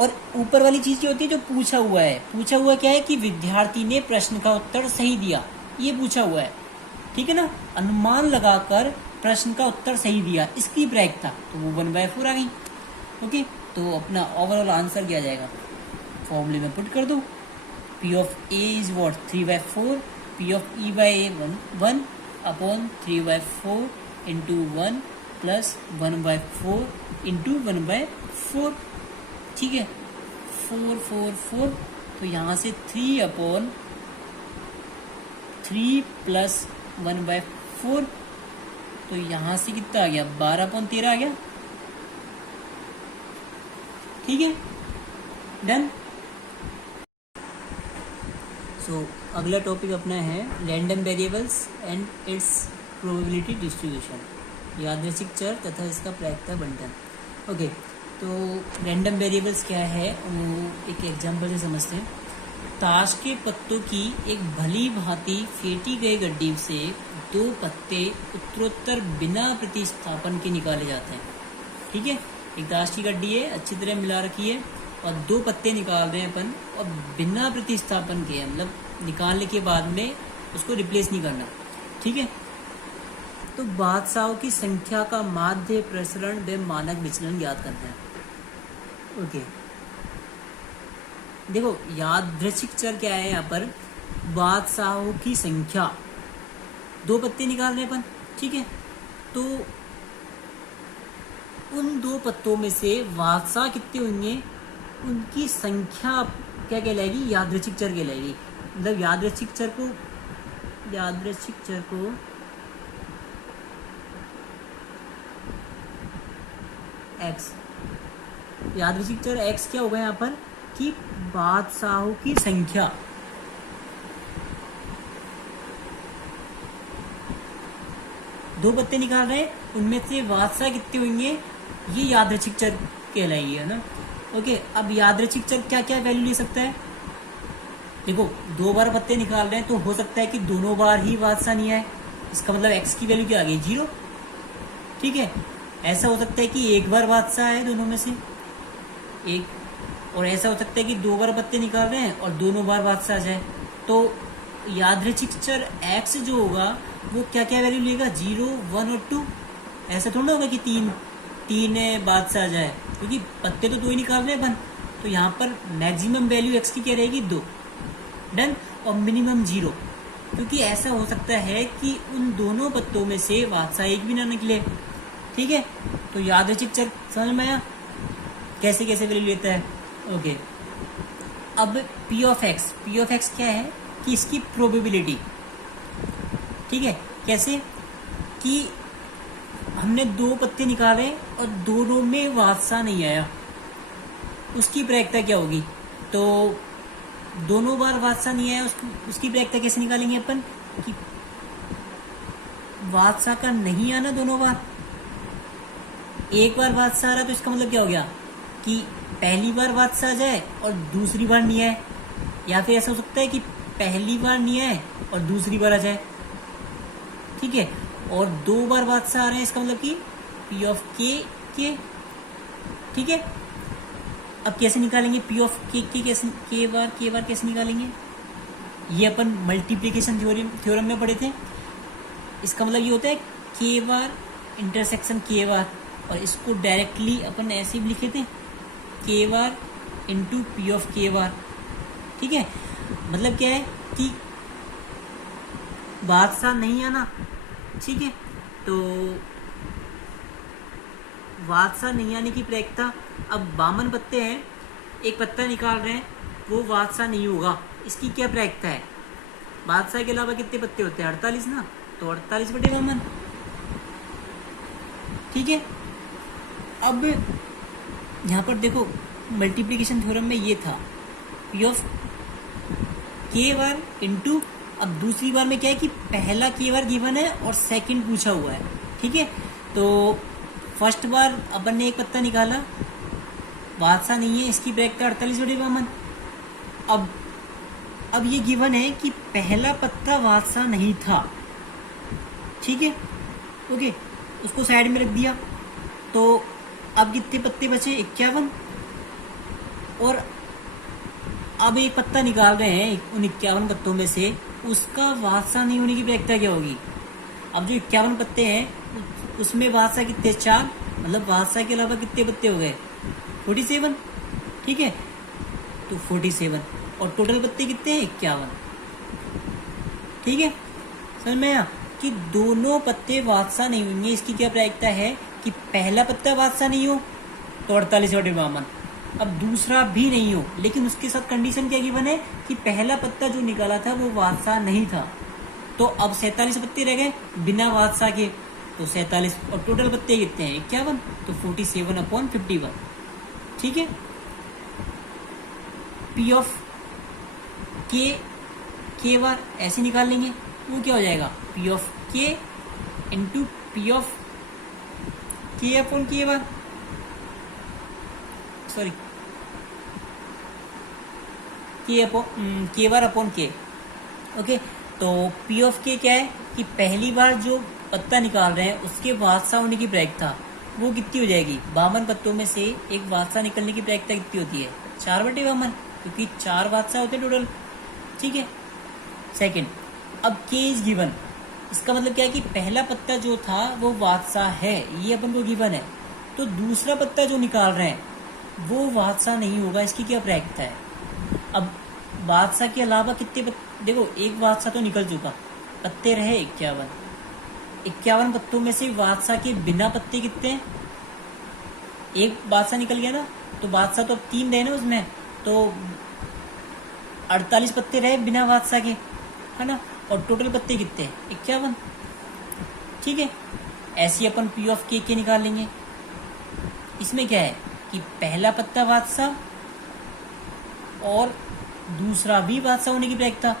और ऊपर वाली चीज क्या होती है जो पूछा हुआ है, पूछा हुआ क्या है कि विद्यार्थी ने प्रश्न का उत्तर सही दिया, ये पूछा हुआ है, ठीक है ना। अनुमान लगाकर प्रश्न का उत्तर सही दिया, इसकी प्रायिकता तो वो 1/4 आ गई। ओके, तो अपना ओवरऑल आंसर क्या जाएगा, फॉर्मूले में पुट कर दो, P of A is what 3/4, P of E by A 1/3/4 into 1 plus 1/4 into 1/4, ठीक है, 4 4 4, तो यहाँ से 3/3 प्लस 1/4, तो यहाँ से कितना आ गया 12/13 आ गया, ठीक है, डन। सो अगला टॉपिक अपना है random variables and it's probability distribution, यादृच्छिक चर तथा इसका प्रायिकता बंटन। ओके, तो रैंडम वेरिएबल्स क्या है वो एक एग्जांपल से समझते हैं। ताश के पत्तों की एक भली भांति फेंटी गई गड्डी से दो पत्ते उत्तरोत्तर बिना प्रतिस्थापन के निकाले जाते हैं। ठीक है, एक ताश की गड्डी है, अच्छी तरह मिला रखी है, और दो पत्ते निकाल रहे हैं अपन, और बिना प्रतिस्थापन के, मतलब निकालने के बाद में उसको रिप्लेस नहीं करना। ठीक है, तो बादशाहों की संख्या का माध्य प्रसरण व मानक विचलन ज्ञात करना है। ओके, देखो यादृच्छिक चर क्या है यहाँ पर, बादशाहों की संख्या, दो पत्ते निकाल रहे हैं अपन। ठीक है, तो उन दो पत्तों में से बादशाह कितने होंगे, उनकी संख्या क्या कहलाएगी, यादृच्छिक चर कहलाएगी। मतलब यादृच्छिक चर को x, यादृच्छिक चर x क्या होगा यहाँ पर कि बादशाहों की संख्या, दो पत्ते निकाल रहे हैं, उनमें से बादशाह कितने होंगे, ये यादृच्छिक चर कहलाएगी, है ना। ओके, अब यादृच्छिक चर क्या क्या वैल्यू ले सकता है, देखो दो बार पत्ते निकाल रहे हैं तो हो सकता है कि दोनों बार ही बादशाह नहीं आए, इसका मतलब x की वैल्यू क्या आ गई, 0। ठीक है, ऐसा हो सकता है कि एक बार बादशाह है दोनों में से एक, और ऐसा हो सकता है कि दो बार पत्ते निकाल रहे हैं और दोनों बार बादशाह जाए। तो यादृच्छिक चर x जो होगा वो क्या क्या वैल्यू लेगा, 0, 1 और 2। ऐसा थोड़ा होगा कि तीन बादशाह जाए, क्योंकि पत्ते तो दो ही निकाल रहे हैं अपन, तो यहाँ पर मैक्सिमम वैल्यू x की क्या रहेगी, 2, डन, और मिनिमम 0, क्योंकि ऐसा हो सकता है कि उन दोनों पत्तों में से बादशाह एक भी ना निकले। ठीक है, तो यादृच्छिक चर समझ में आया कैसे कैसे वैल्यू लेता है। ओके, अब p ऑफ x क्या है कि इसकी प्रोबेबिलिटी। ठीक है, कैसे कि हमने दो पत्ते निकाले और दोनों में बादशाह नहीं आया, उसकी प्रायिकता क्या होगी, तो दोनों बार बादशाह नहीं आया, उसकी प्रायिकता कैसे निकालेंगे अपन कि बादशाह का नहीं आना दोनों बार, एक बार बादशाह आ रहा तो इसका मतलब क्या हो गया कि पहली बार बादशाह आ जाए और दूसरी बार नहीं आए, या फिर ऐसा हो सकता है कि पहली बार नहीं आए और दूसरी बार आ जाए। ठीक है, और दो बार बादशाह आ रहे हैं, इसका मतलब कि p ऑफ के। ठीक है, अब कैसे निकालेंगे p ऑफ के कैसे, के बार कैसे निकालेंगे, ये अपन मल्टीप्लिकेशन थ्योरम में पढ़े थे। इसका मतलब ये होता है के बार इंटरसेक्शन के बार, और इसको डायरेक्टली अपन ऐसे भी लिखे थे, के बार इंटू पी ऑफ के बार। ठीक है, मतलब क्या है कि बादशाह नहीं आना। ठीक है, तो बादशाह नहीं आने की प्रायिकता, अब 52 पत्ते हैं, एक पत्ता निकाल रहे हैं, वो बादशाह नहीं होगा, इसकी क्या प्रायिकता है, बादशाह के अलावा कितने पत्ते होते हैं, 48 ना, तो 48/52। ठीक है, अब यहाँ पर देखो मल्टीप्लिकेशन थ्योरम में ये था p ऑफ के बार इंटू, अब दूसरी बार में क्या है कि पहला के बार गिवन है और सेकंड पूछा हुआ है। ठीक है, तो फर्स्ट बार अपन ने एक पत्ता निकाला, बादशाह नहीं है, इसकी प्रायिकता 48/52। अब ये गिवन है कि पहला पत्ता बादशाह नहीं था। ठीक है, ओके, उसको साइड में रख दिया, तो अब कितने पत्ते बचे, 51, और अब एक पत्ता निकाल रहे हैं उन 51 पत्तों में से, उसका बादशाह नहीं होने की प्रायिकता क्या होगी। अब जो 51 पत्ते हैं उसमें बादशाह कितने, 4, मतलब बादशाह के अलावा कितने पत्ते हो गए, 47। ठीक है, तो 47, और टोटल पत्ते कितने हैं, 51। ठीक है, समझ में आया कि दोनों पत्ते बादशाह नहीं होंगे, इसकी क्या प्रायिकता है कि पहला पत्ता बादशाह नहीं हो तो 48/52, अब दूसरा भी नहीं हो, लेकिन उसके साथ कंडीशन क्या गिवन है कि पहला पत्ता जो निकाला था वो बादशाह नहीं था। तो अब 47 पत्ते रह गए बिना बादशाह के, तो 47, और टोटल पत्ते कितने हैं, 51, तो 47/51। ठीक है, पी ऑफ के बार ऐसे निकाल लेंगे, वो क्या हो जाएगा, पी ऑफ के इंटू पी ऑफ के अपॉन के बार, सॉरी के बार अपॉन के। ओके, तो पी ऑफ के क्या है कि पहली बार जो पत्ता निकाल रहे हैं उसके बादशाह होने की प्रायिकता वो कितनी हो जाएगी, 52 पत्तों में से एक बादशाह निकलने की प्रायिकता कितनी होती है, 4/52, क्योंकि 4 बादशाह होते हैं टोटल। ठीक है। सेकंड, अब के इज गिवन, इसका मतलब क्या है कि पहला पत्ता जो था वो बादशाह है, ये अपन को गिवन है, तो दूसरा पत्ता जो निकाल रहे हैं वो बादशाह नहीं होगा, इसकी क्या प्रायिकता है। अब बादशाह के अलावा कितने देखो, एक बादशाह तो निकल चुका, पत्ते रहे 51 पत्तों में से बादशाह के बिना पत्ते कितने हैं, एक बादशाह निकल गया ना, तो बादशाह तो अब 3 रहे ना उसमें, तो 48 पत्ते रहे बिना बादशाह के, है ना, और टोटल पत्ते कितने, 51। ठीक है, ऐसे अपन पी ऑफ के निकाल लेंगे। इसमें क्या है कि पहला पत्ता बादशाह और दूसरा भी बादशाह होने की प्रायिकता,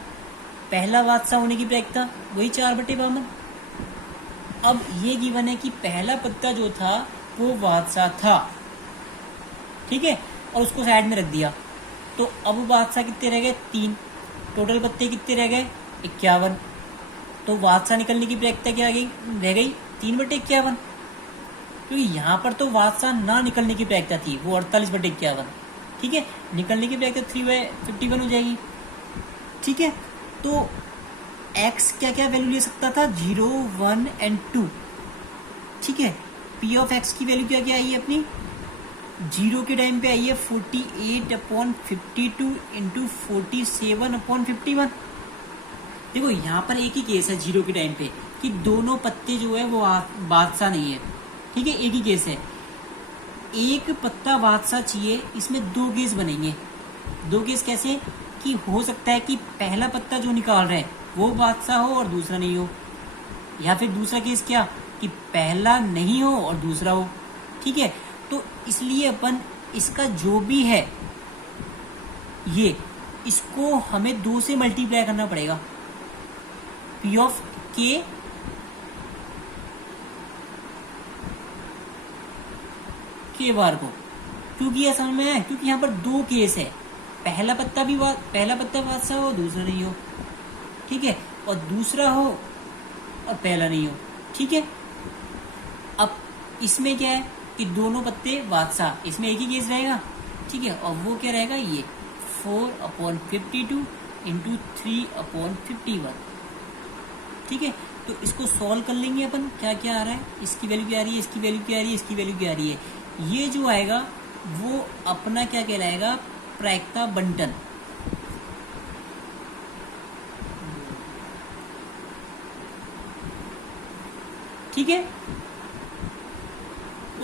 पहला बादशाह होने की प्रायिकता वही 4/52। अब ये गिवन है कि पहला पत्ता जो था वो बादशाह था, ठीक है, और उसको साइड में रख दिया, तो अब बादशाह कितने रह गए, 3, टोटल पत्ते कितने रह गए, 51, तो बादशाह निकलने की प्रायिकता क्या रह गई 3/51, क्योंकि यहाँ पर तो बादशाह ना निकलने की प्रायिकता थी, वो 48/51। ठीक है, निकलने की प्रायिकता 3/51 हो जाएगी। ठीक है, तो x क्या क्या वैल्यू ले सकता था, 0, 1 एंड 2। ठीक है, p ऑफ x की वैल्यू क्या क्या आई है अपनी, 0 के टाइम पे आई है 48/52 इंटू 47/51। देखो यहाँ पर एक ही केस है 0 के टाइम पे कि दोनों पत्ते जो है वो बादशाह नहीं है। ठीक है, एक ही केस है, एक पत्ता बादशाह चाहिए, इसमें 2 केस बनेंगे। 2 केस कैसे कि हो सकता है कि पहला पत्ता जो निकाल रहे हैं वो बादशाह हो और दूसरा नहीं हो, या फिर दूसरा केस क्या कि पहला नहीं हो और दूसरा हो। ठीक है, तो इसलिए अपन इसका जो भी है ये, इसको हमें 2 से मल्टीप्लाई करना पड़ेगा, पी ऑफ के बार को, क्योंकि यह समझ में है, क्योंकि यहाँ पर 2 केस है, पहला पत्ता बादशाह हो दूसरा नहीं हो, ठीक है, और दूसरा हो और पहला नहीं हो। ठीक है, अब इसमें क्या है कि दोनों पत्ते बादशाह, इसमें एक ही केस रहेगा। ठीक है, और वो क्या रहेगा, ये 4/52 इंटू 3/51। ठीक है, तो इसको सॉल्व कर लेंगे अपन, क्या क्या आ रहा है, इसकी वैल्यू क्या आ रही है, इसकी वैल्यू क्या आ रही है, इसकी वैल्यू क्या आ रही है, ये जो आएगा वो अपना क्या कहलाएगा, प्रायिकता बंटन। ठीक है,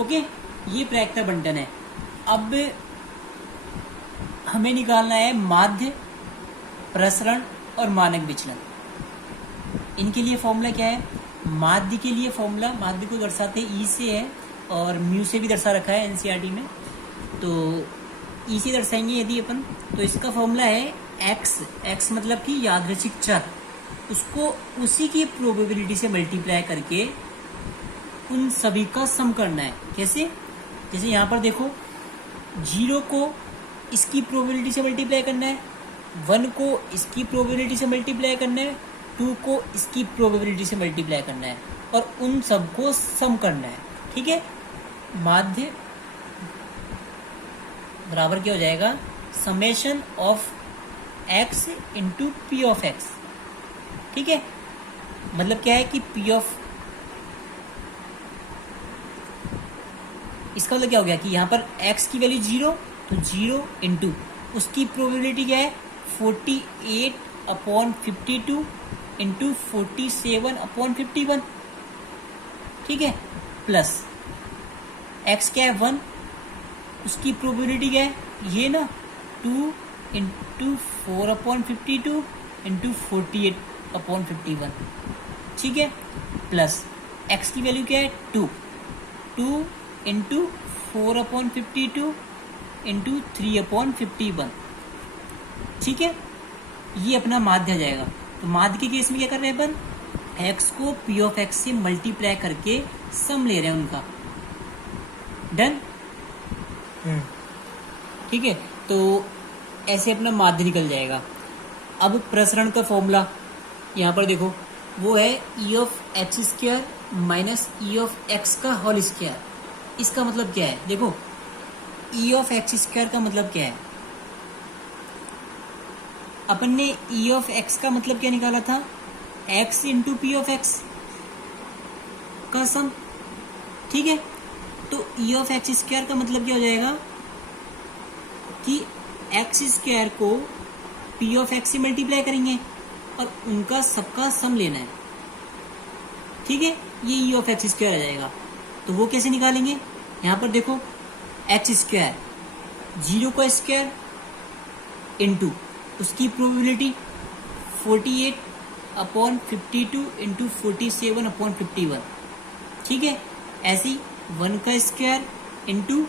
ओके, ये प्रायिकता बंटन है। अब हमें निकालना है माध्य, प्रसरण और मानक विचलन। इनके लिए फॉर्मूला क्या है, माध्य के लिए फॉर्मूला, माध्य को दर्शाते ई से है और म्यू से भी दर्शा रखा है एनसीईआरटी में, तो ई से दर्शाएंगे यदि अपन, तो इसका फॉर्मूला है एक्स मतलब कि यादृच्छिक चर, उसको उसी की प्रोबेबिलिटी से मल्टीप्लाई करके उन सभी का सम करना है। कैसे, जैसे यहाँ पर देखो 0 को इसकी प्रोबेबिलिटी से मल्टीप्लाई करना है, 1 को इसकी प्रोबेबिलिटी से मल्टीप्लाई करना है, 2 को इसकी प्रोबेबिलिटी से मल्टीप्लाई करना है, और उन सबको सम करना है। ठीक है, माध्य बराबर क्या हो जाएगा, summation of x into P of x. ठीक है, मतलब क्या है कि पी ऑफ, इसका मतलब क्या हो गया कि यहाँ पर x की वैल्यू 0, तो 0 इंटू उसकी प्रोबेबिलिटी क्या है 48/52 इंटू 47/51। ठीक है, प्लस x क्या है 1, उसकी प्रोबेबिलिटी क्या है ये ना 2 इंटू 4/52 इंटू 48/51। ठीक है, प्लस x की वैल्यू क्या है 2 इंटू 4/52 इंटू 3/51। ठीक है, ये अपना माध्य आ जाएगा। तो माध्य के केस में क्या कर रहे हैं अपन, x को p ऑफ x से मल्टीप्लाई करके सम ले रहे हैं उनका। डन। ठीक है, तो ऐसे अपना माध्य निकल जाएगा। अब प्रसरण का फॉर्मूला यहाँ पर देखो, वो है ई of H square minus E of x का होल स्क्वायर। इसका मतलब क्या है, देखो ई ऑफ एक्स स्क्वायर का मतलब क्या है, अपन ने ई ऑफ एक्स का मतलब क्या निकाला था, x into P of x का सम, ठीक है। तो ई ऑफ एक्स स्क्वायर का मतलब क्या हो जाएगा कि एक्स स्क्वायर को पी ऑफ एक्स से मल्टीप्लाई करेंगे और उनका सबका सम लेना है, ठीक है। ये ई ऑफ एक्स स्क्वायर आ जाएगा। तो वो कैसे निकालेंगे, यहाँ पर देखो एक्स स्क्वायर 0 का स्क्वायर इंटू उसकी प्रोबेबिलिटी 48/52 इंटू 47/51, ठीक है। ऐसी 1 का स्क्वायर इंटू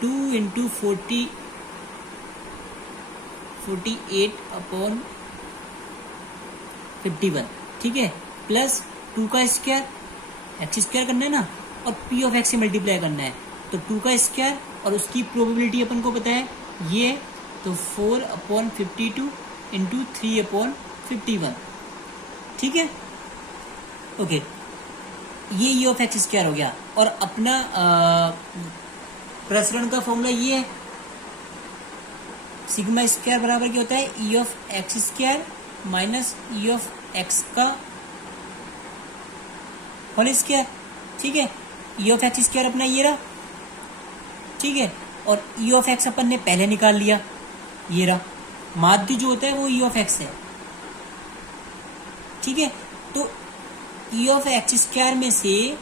2 इंटू 48/51, ठीक है, प्लस 2 का स्क्वायर, एक्स स्क्वायर करना है ना और पी ऑफ एक्स से मल्टीप्लाई करना है, तो 2 का स्क्वायर और उसकी प्रोबेबिलिटी अपन को पता है ये, तो 4/52 इंटू 3/51, ठीक है, ओके। ये ई ऑफ एक्स स्क्वायर हो गया। और अपना प्रसरण का फॉर्मूला ये है, सिग्मा स्क्वायर बराबर क्या होता है, ई of x square minus E of x का होल स्क्वायर, ठीक है। ई ऑफ एक्स स्क्वायर अपना ये रहा, ठीक है, और ई ऑफ एक्स अपन ने पहले निकाल लिया, ये रहा। माध्य जो होता है वो ई ऑफ एक्स है, ठीक है। तो ई ऑफ एक्स स्क्वायर में से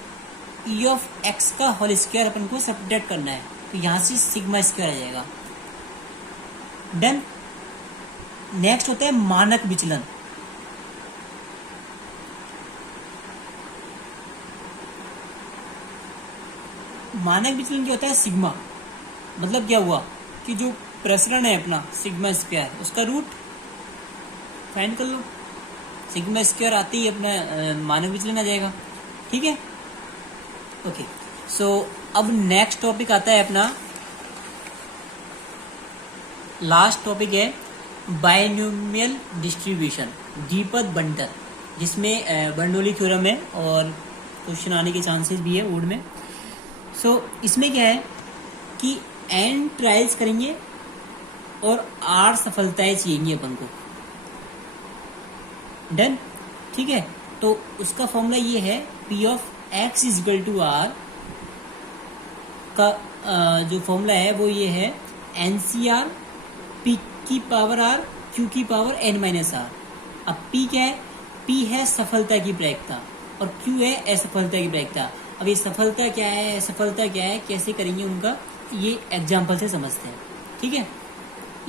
ई ऑफ एक्स का होल स्क्वायर अपन को सब्ट्रैक्ट करना है, तो यहां से सिग्मा स्क्वायर आ जाएगा। डन। नेक्स्ट होता है मानक विचलन। मानक विचलन क्या होता है, सिग्मा, मतलब क्या हुआ कि जो प्रसरण है अपना सिग्मा स्क्वायर, उसका रूट फाइंड कर लो, सिग्मा स्क्वायर आते ही अपना मानक विचलन आ जाएगा, ठीक है, ओके। सो अब नेक्स्ट टॉपिक आता है अपना, लास्ट टॉपिक है बायनोमियल डिस्ट्रीब्यूशन, द्विपद बंटन, जिसमें बर्नौली थ्योरम है और क्वेश्चन आने के चांसेस भी है बोर्ड में। सो इसमें क्या है कि n ट्रायल्स करेंगे और r सफलताएं चाहिए अपन को। डन, ठीक है। तो उसका फॉर्मूला ये है, p of x equal to r का जो फॉर्मूला है वो ये है, NCR p की पावर r q की पावर n माइनस r। अब p क्या है, p है सफलता की प्रायिकता और q है असफलता की प्रायिकता। अब ये सफलता क्या है, असफलता क्या है, कैसे करेंगे उनका, ये एग्जाम्पल से समझते हैं, ठीक है।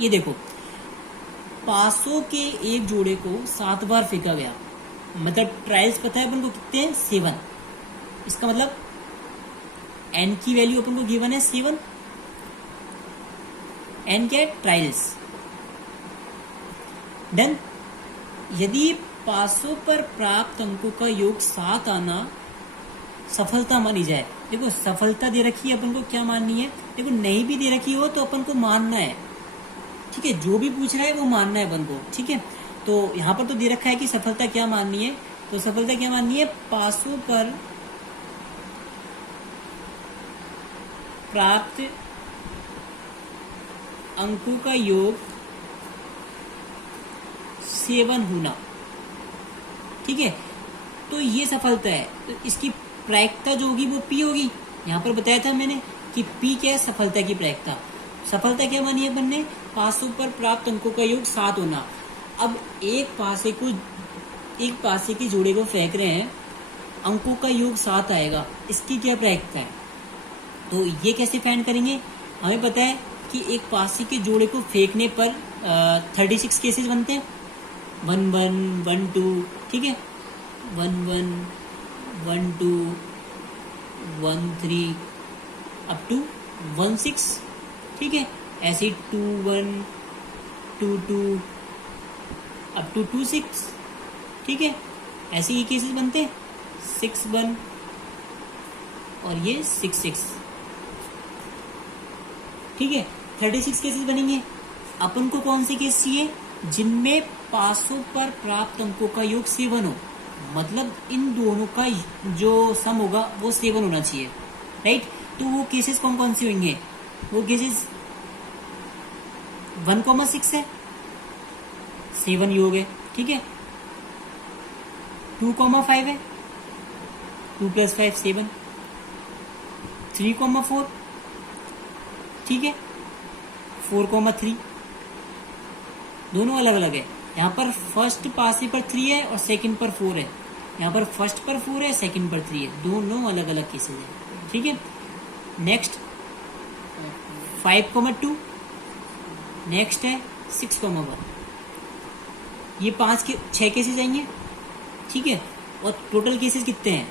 ये देखो, पासों के एक जोड़े को 7 बार फेंका गया, मतलब ट्रायल्स पता है अपन को कितने हैं, 7। इसका मतलब n की वैल्यू अपन को गिवन है 7। n क्या है, ट्रायल्स। डन। यदि पासों पर प्राप्त अंकों का योग 7 आना सफलता मानी जाए, देखो सफलता दे रखी है अपन को, क्या माननी है, देखो नहीं भी दे रखी हो तो अपन को मानना है, ठीक है, जो भी पूछ रहा है वो मानना है अपन को, ठीक है। तो यहाँ पर तो दे रखा है कि सफलता क्या माननी है, तो सफलता क्या माननी है, पासों पर प्राप्त अंकों का योग 7 होना, ठीक है। तो ये सफलता है, तो इसकी प्रायिकता जो होगी वो p होगी। यहाँ पर बताया था मैंने कि p क्या है, सफलता की प्रायिकता। सफलता क्या मानी है अपन ने, पासों पर प्राप्त अंकों का योग 7 होना। अब एक पासे के जोड़े को फेंक रहे हैं, अंकों का योग 7 आएगा, इसकी क्या प्रायिकता है, तो ये कैसे फाइंड करेंगे। हमें पता है कि एक पासे के जोड़े को फेंकने पर 36 केसेस बनते हैं, 1 1 1 2, ठीक है, 1 1 1 2 1 3 अप टू 1 6, ठीक है। ऐसे 2 1 2 2 अप टू 2 6, ठीक है। ऐसे ये केसेस बनते हैं, 6 1 और ये 6 6, ठीक है। 36 केसेस बनेंगे। अपन को कौन से केस चाहिए? जिनमें पासों पर प्राप्त अंकों का योग 7 हो, मतलब इन दोनों का जो सम होगा वो 7 होना चाहिए, राइट। तो वो केसेस कौन कौन से होंगे? वो केसेस 1,6 है, 7 योग है, ठीक है। 2,5 है, 2 + 5 7, 3,4, ठीक है, 4,3, दोनों अलग अलग है। यहाँ पर फर्स्ट पासे पर 3 है और सेकंड पर 4 है, यहाँ पर फर्स्ट पर 4 है, सेकंड पर 3 है, दोनों अलग अलग केसेस है, ठीक है। नेक्स्ट 5,2, नेक्स्ट है 6,1, ये 6 केसेस आएंगे, ठीक है। और टोटल केसेस कितने हैं?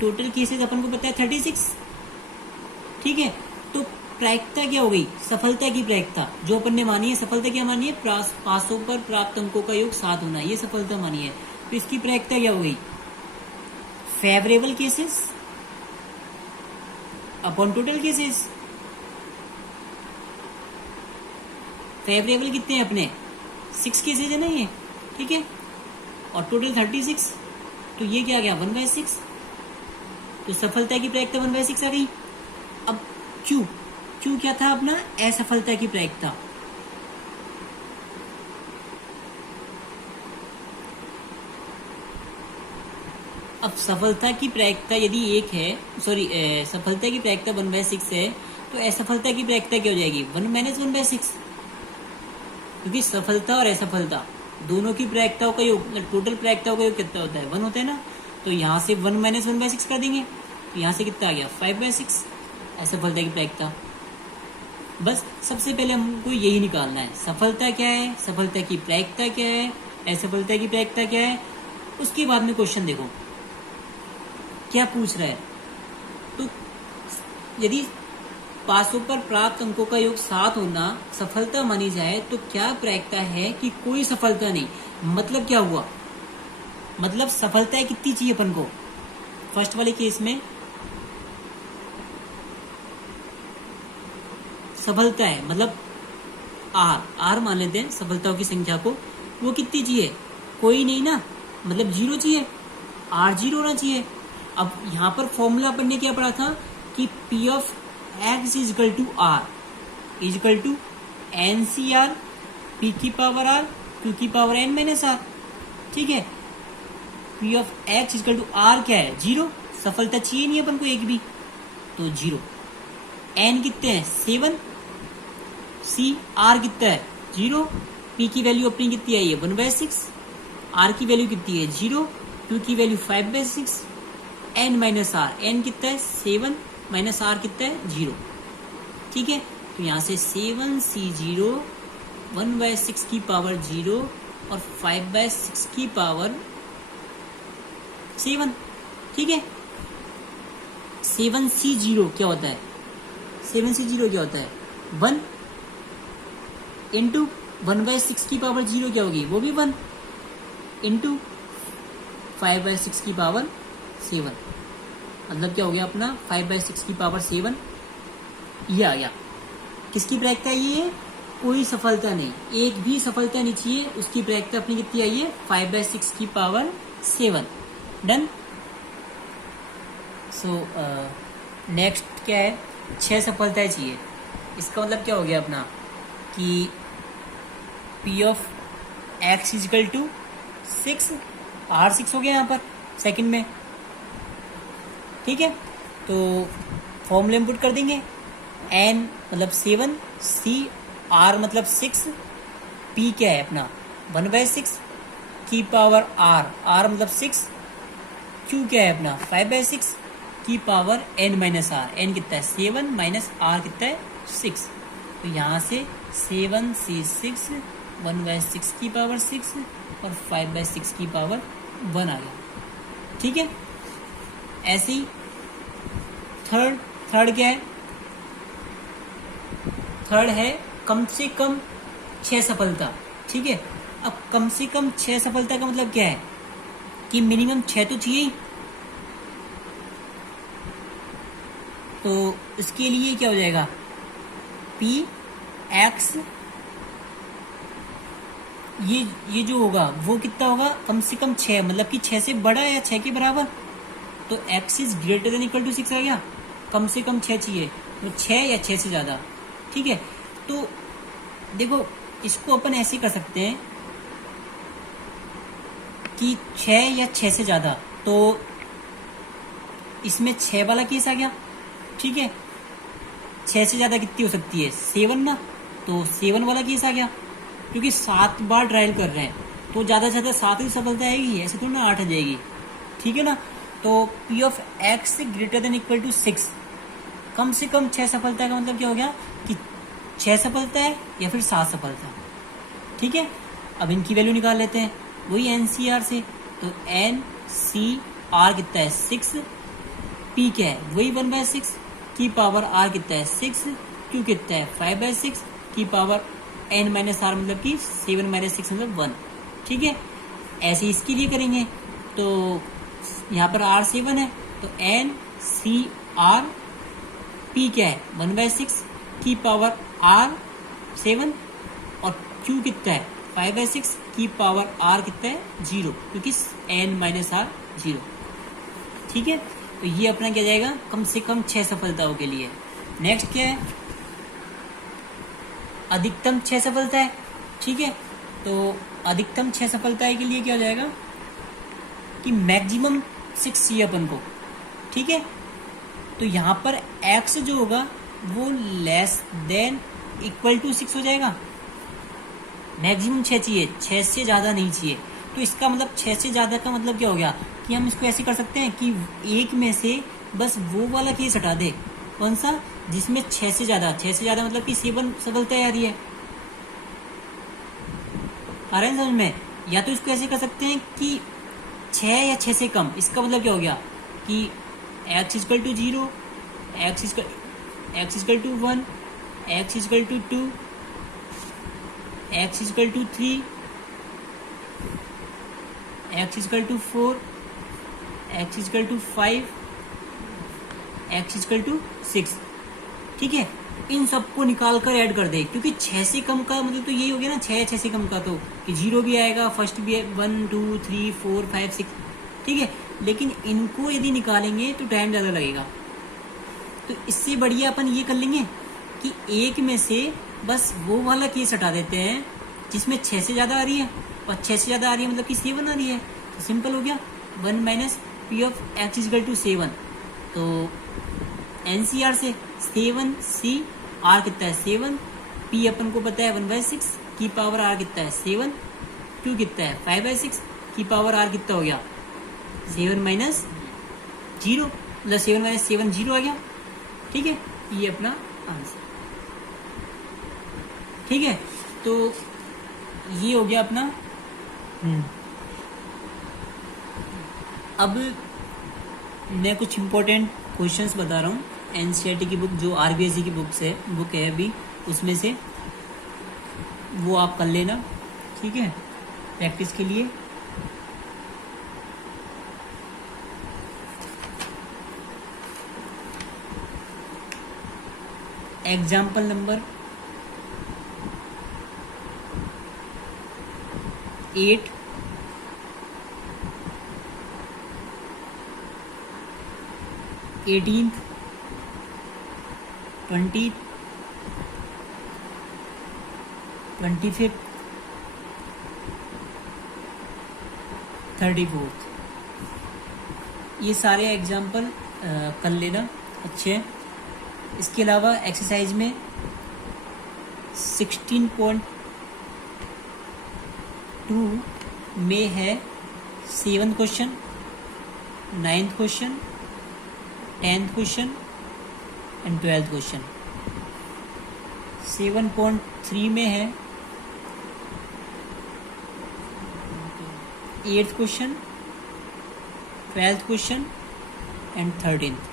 टोटल केसेस अपन को पता है 36, ठीक है। तो प्रायिकता क्या हो गई? सफलता की प्रायिकता जो अपन ने मानी है, सफलता क्या मानी है? पासों पर प्राप्त अंकों का योग 7 होना, ये सफलता मानी है। तो इसकी प्रायिकता क्या हो गई? Favourable cases upon total cases. Favourable कितने हैं अपने? 6 केसेज है ना ये, ठीक है। और टोटल 36, तो ये क्या आ गया? 1/6। तो सफलता की प्रायिकता 1/6 आ गई। अब क्यू क्या था अपना? असफलता की प्रायिकता। अब सफलता की प्रायिकता यदि 1 है, सफलता की प्रायिकता 1/6 है, तो असफलता की प्रायिकता क्या हो जाएगी? 1 - 1/6, क्योंकि सफलता और असफलता दोनों की प्रायिकताओं का योग, टोटल प्रायिकताओं का योग कितना होता है? 1 होता है ना। तो यहाँ से 1 - 1/6 कर देंगे, तो यहाँ से कितना आ गया? 5/6 असफलता की प्रायिकता। बस सबसे पहले हमको यही निकालना है, सफलता क्या है, सफलता की प्रायिकता क्या है, असफलता की प्रायिकता क्या है। उसके बाद में क्वेश्चन देखो क्या पूछ रहा है। तो यदि पासों पर प्राप्त अंकों का योग 7 होना सफलता मानी जाए, तो क्या प्रायिकता है कि कोई सफलता नहीं? मतलब क्या हुआ? मतलब सफलता कितनी चाहिए अपन को? फर्स्ट वाले केस में सफलता है, मतलब आर मान लेते हैं सफलताओं की संख्या को, वो कितनी चाहिए? कोई नहीं ना, मतलब 0 चाहिए, R 0 होना चाहिए। अब यहाँ पर फॉर्मूला अपन ने क्या पढ़ा था कि P of X = R = NCR P की पावर R Q की पावर N - R, ठीक है। P of X = R क्या है? 0, सफलता चाहिए नहीं अपन को एक भी, तो 0। N कितने हैं? 7, C R कितना है? 0, P की वैल्यू अपनी कितनी आई है? 1/6, R की वैल्यू कितनी है? 0, Q की वैल्यू 5/6, N - R, N कितना है? 7 - R कितना है? 0, ठीक है। तो यहाँ से 7C0 1/6 की पावर 0 और 5/6 की पावर 7, ठीक है। 7C0 क्या होता है? 7C0 क्या होता है? 1 इंटू 1/6 की पावर 0 क्या होगी? वो भी 1 इंटू 5/6 की पावर 7, मतलब क्या हो गया अपना? 5/6 की पावर 7, ये आ गया। किसकी प्रायिकता ये है? कोई सफलता नहीं, एक भी सफलता नहीं चाहिए, उसकी प्रायिकता अपनी कितनी आई है? 5/6 की पावर 7। डन। सो नेक्स्ट क्या है? 6 सफलताएं चाहिए। इसका मतलब क्या हो गया अपना कि P of X = 6, R 6 हो गया यहाँ पर सेकंड में, ठीक है। तो फॉर्मूले में पुट कर देंगे, N मतलब 7, C R मतलब 6, P क्या है अपना? 1/6 की पावर R मतलब 6, Q क्या है अपना? 5/6 की पावर N - R, N कितना है? 7 - R कितना है? 6। तो यहाँ से 7C6 1/6 की पावर 6 और 5/6 की पावर 1 आ गया, ठीक है। ऐसे ही थर्ड क्या है? थर्ड है कम से कम 6 सफलता, ठीक है। अब कम से कम 6 सफलता का मतलब क्या है कि मिनिमम 6 तो चाहिए ही। तो इसके लिए क्या हो जाएगा? पी एक्स, ये जो होगा वो कितना होगा, कम से कम 6, मतलब कि 6 से बड़ा या 6 के बराबर। तो x is greater than equal to 6 आ गया, कम से कम 6 चाहिए, तो 6 या 6 से ज़्यादा। ठीक है, तो देखो इसको अपन ऐसे कर सकते हैं कि 6 या 6 से ज़्यादा, तो इसमें 6 वाला केस आ गया। ठीक है, 6 से ज़्यादा कितनी हो सकती है, 7 ना, तो 7 वाला केस आ गया, क्योंकि 7 बार ट्रायल कर रहे हैं तो ज़्यादा से ज़्यादा 7 ही सफलता आएगी, ऐसे तो ना 8 आ जाएगी। ठीक है ना, तो P of X greater than equal to 6, कम से कम 6 सफलता का मतलब क्या हो गया कि 6 सफलता है या फिर 7 सफलता। ठीक है, अब इनकी वैल्यू निकाल लेते हैं वही एनसीआर से। तो एनसीआर कितना है 6, पी क्या है वही 1/6 की पावर आर कितना है 6, क्यू कितना है 5/6 की पावर एन माइनस आर मतलब कि 7 - 6 मतलब 1। ठीक है, ऐसे इसके लिए करेंगे तो यहाँ पर आर 7 है, तो एन सी आर पी क्या है 1/6 की पावर आर 7, और क्यू कितना है 5/6 की पावर आर कितना है 0, क्योंकि एन माइनस आर 0। ठीक है, तो ये अपना क्या जाएगा, कम से कम 6 सफलताओं के लिए। नेक्स्ट क्या है, अधिकतम 6 सफलता है। ठीक है, तो अधिकतम 6 सफलताएं के लिए क्या हो जाएगा कि मैक्सिमम 6 चाहिए अपन को। ठीक है, तो यहाँ पर x जो होगा वो लेस देन इक्वल टू 6 हो जाएगा। मैक्सिमम 6 चाहिए, 6 से ज़्यादा नहीं चाहिए। तो इसका मतलब 6 से ज़्यादा का मतलब क्या हो गया कि हम इसको ऐसे कर सकते हैं कि एक में से बस वो वाला केस हटा दे, कौन सा, जिसमें 6 से ज़्यादा, 6 से ज़्यादा मतलब कि 7 सफलता आ रही है। आ रहा है समझ में? या तो इसको ऐसे कर सकते हैं कि 6 या 6 से कम, इसका मतलब क्या हो गया कि x equal to 0, x equal to 1, x equal to 2, x equal to 3, x equal to 4, x equal to 5, x equal to 6। ठीक है, इन सबको निकाल कर ऐड कर दे, क्योंकि 6 से कम का मतलब तो यही हो गया ना, 6 से कम का तो कि 0 भी आएगा, फर्स्ट भी है 1 2 3 4 5 6। ठीक है, लेकिन इनको यदि निकालेंगे तो टाइम ज़्यादा लगेगा। तो इससे बढ़िया अपन ये कर लेंगे कि एक में से बस वो वाला केस हटा देते हैं जिसमें 6 से ज़्यादा आ रही है, और 6 से ज़्यादा आ रही है मतलब कि 7 आ रही है। तो सिंपल हो गया, 1 minus P of X equal to 7। तो एनसीआर से 7 सी आर कितना है 7, पी अपन को पता है 1/6 की पावर आर कितना है 7, क्यू कितना है 5/6 की पावर आर कितना हो गया 7 माइनस 0, मतलब 7 माइनस 7 0 आ गया। ठीक है, ये अपना आंसर। ठीक है, तो ये हो गया अपना। अब मैं कुछ इम्पोर्टेंट क्वेश्चंस बता रहा हूँ एनसीईआरटी की बुक, जो आरबीएसई की बुक है अभी, उसमें से वो आप कर लेना। ठीक है, प्रैक्टिस के लिए। Example number 8, 18th, 20th, 25th, 34th, ये सारे एग्जाम्पल कर लेना अच्छे हैं। इसके अलावा एक्सरसाइज में 16.2 में है 7th question, 9th question, 10th question and 12th question. 7.3 में है 8th question, 12th question and 13th।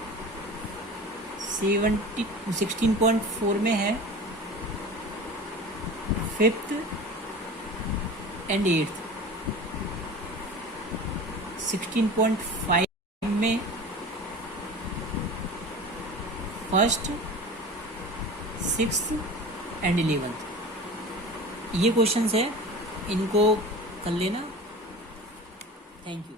16.4 में है 5th एंड 8th। 16.5 में फर्स्ट, 6th एंड 11th। ये क्वेश्चंस है, इनको कर लेना। Thank you.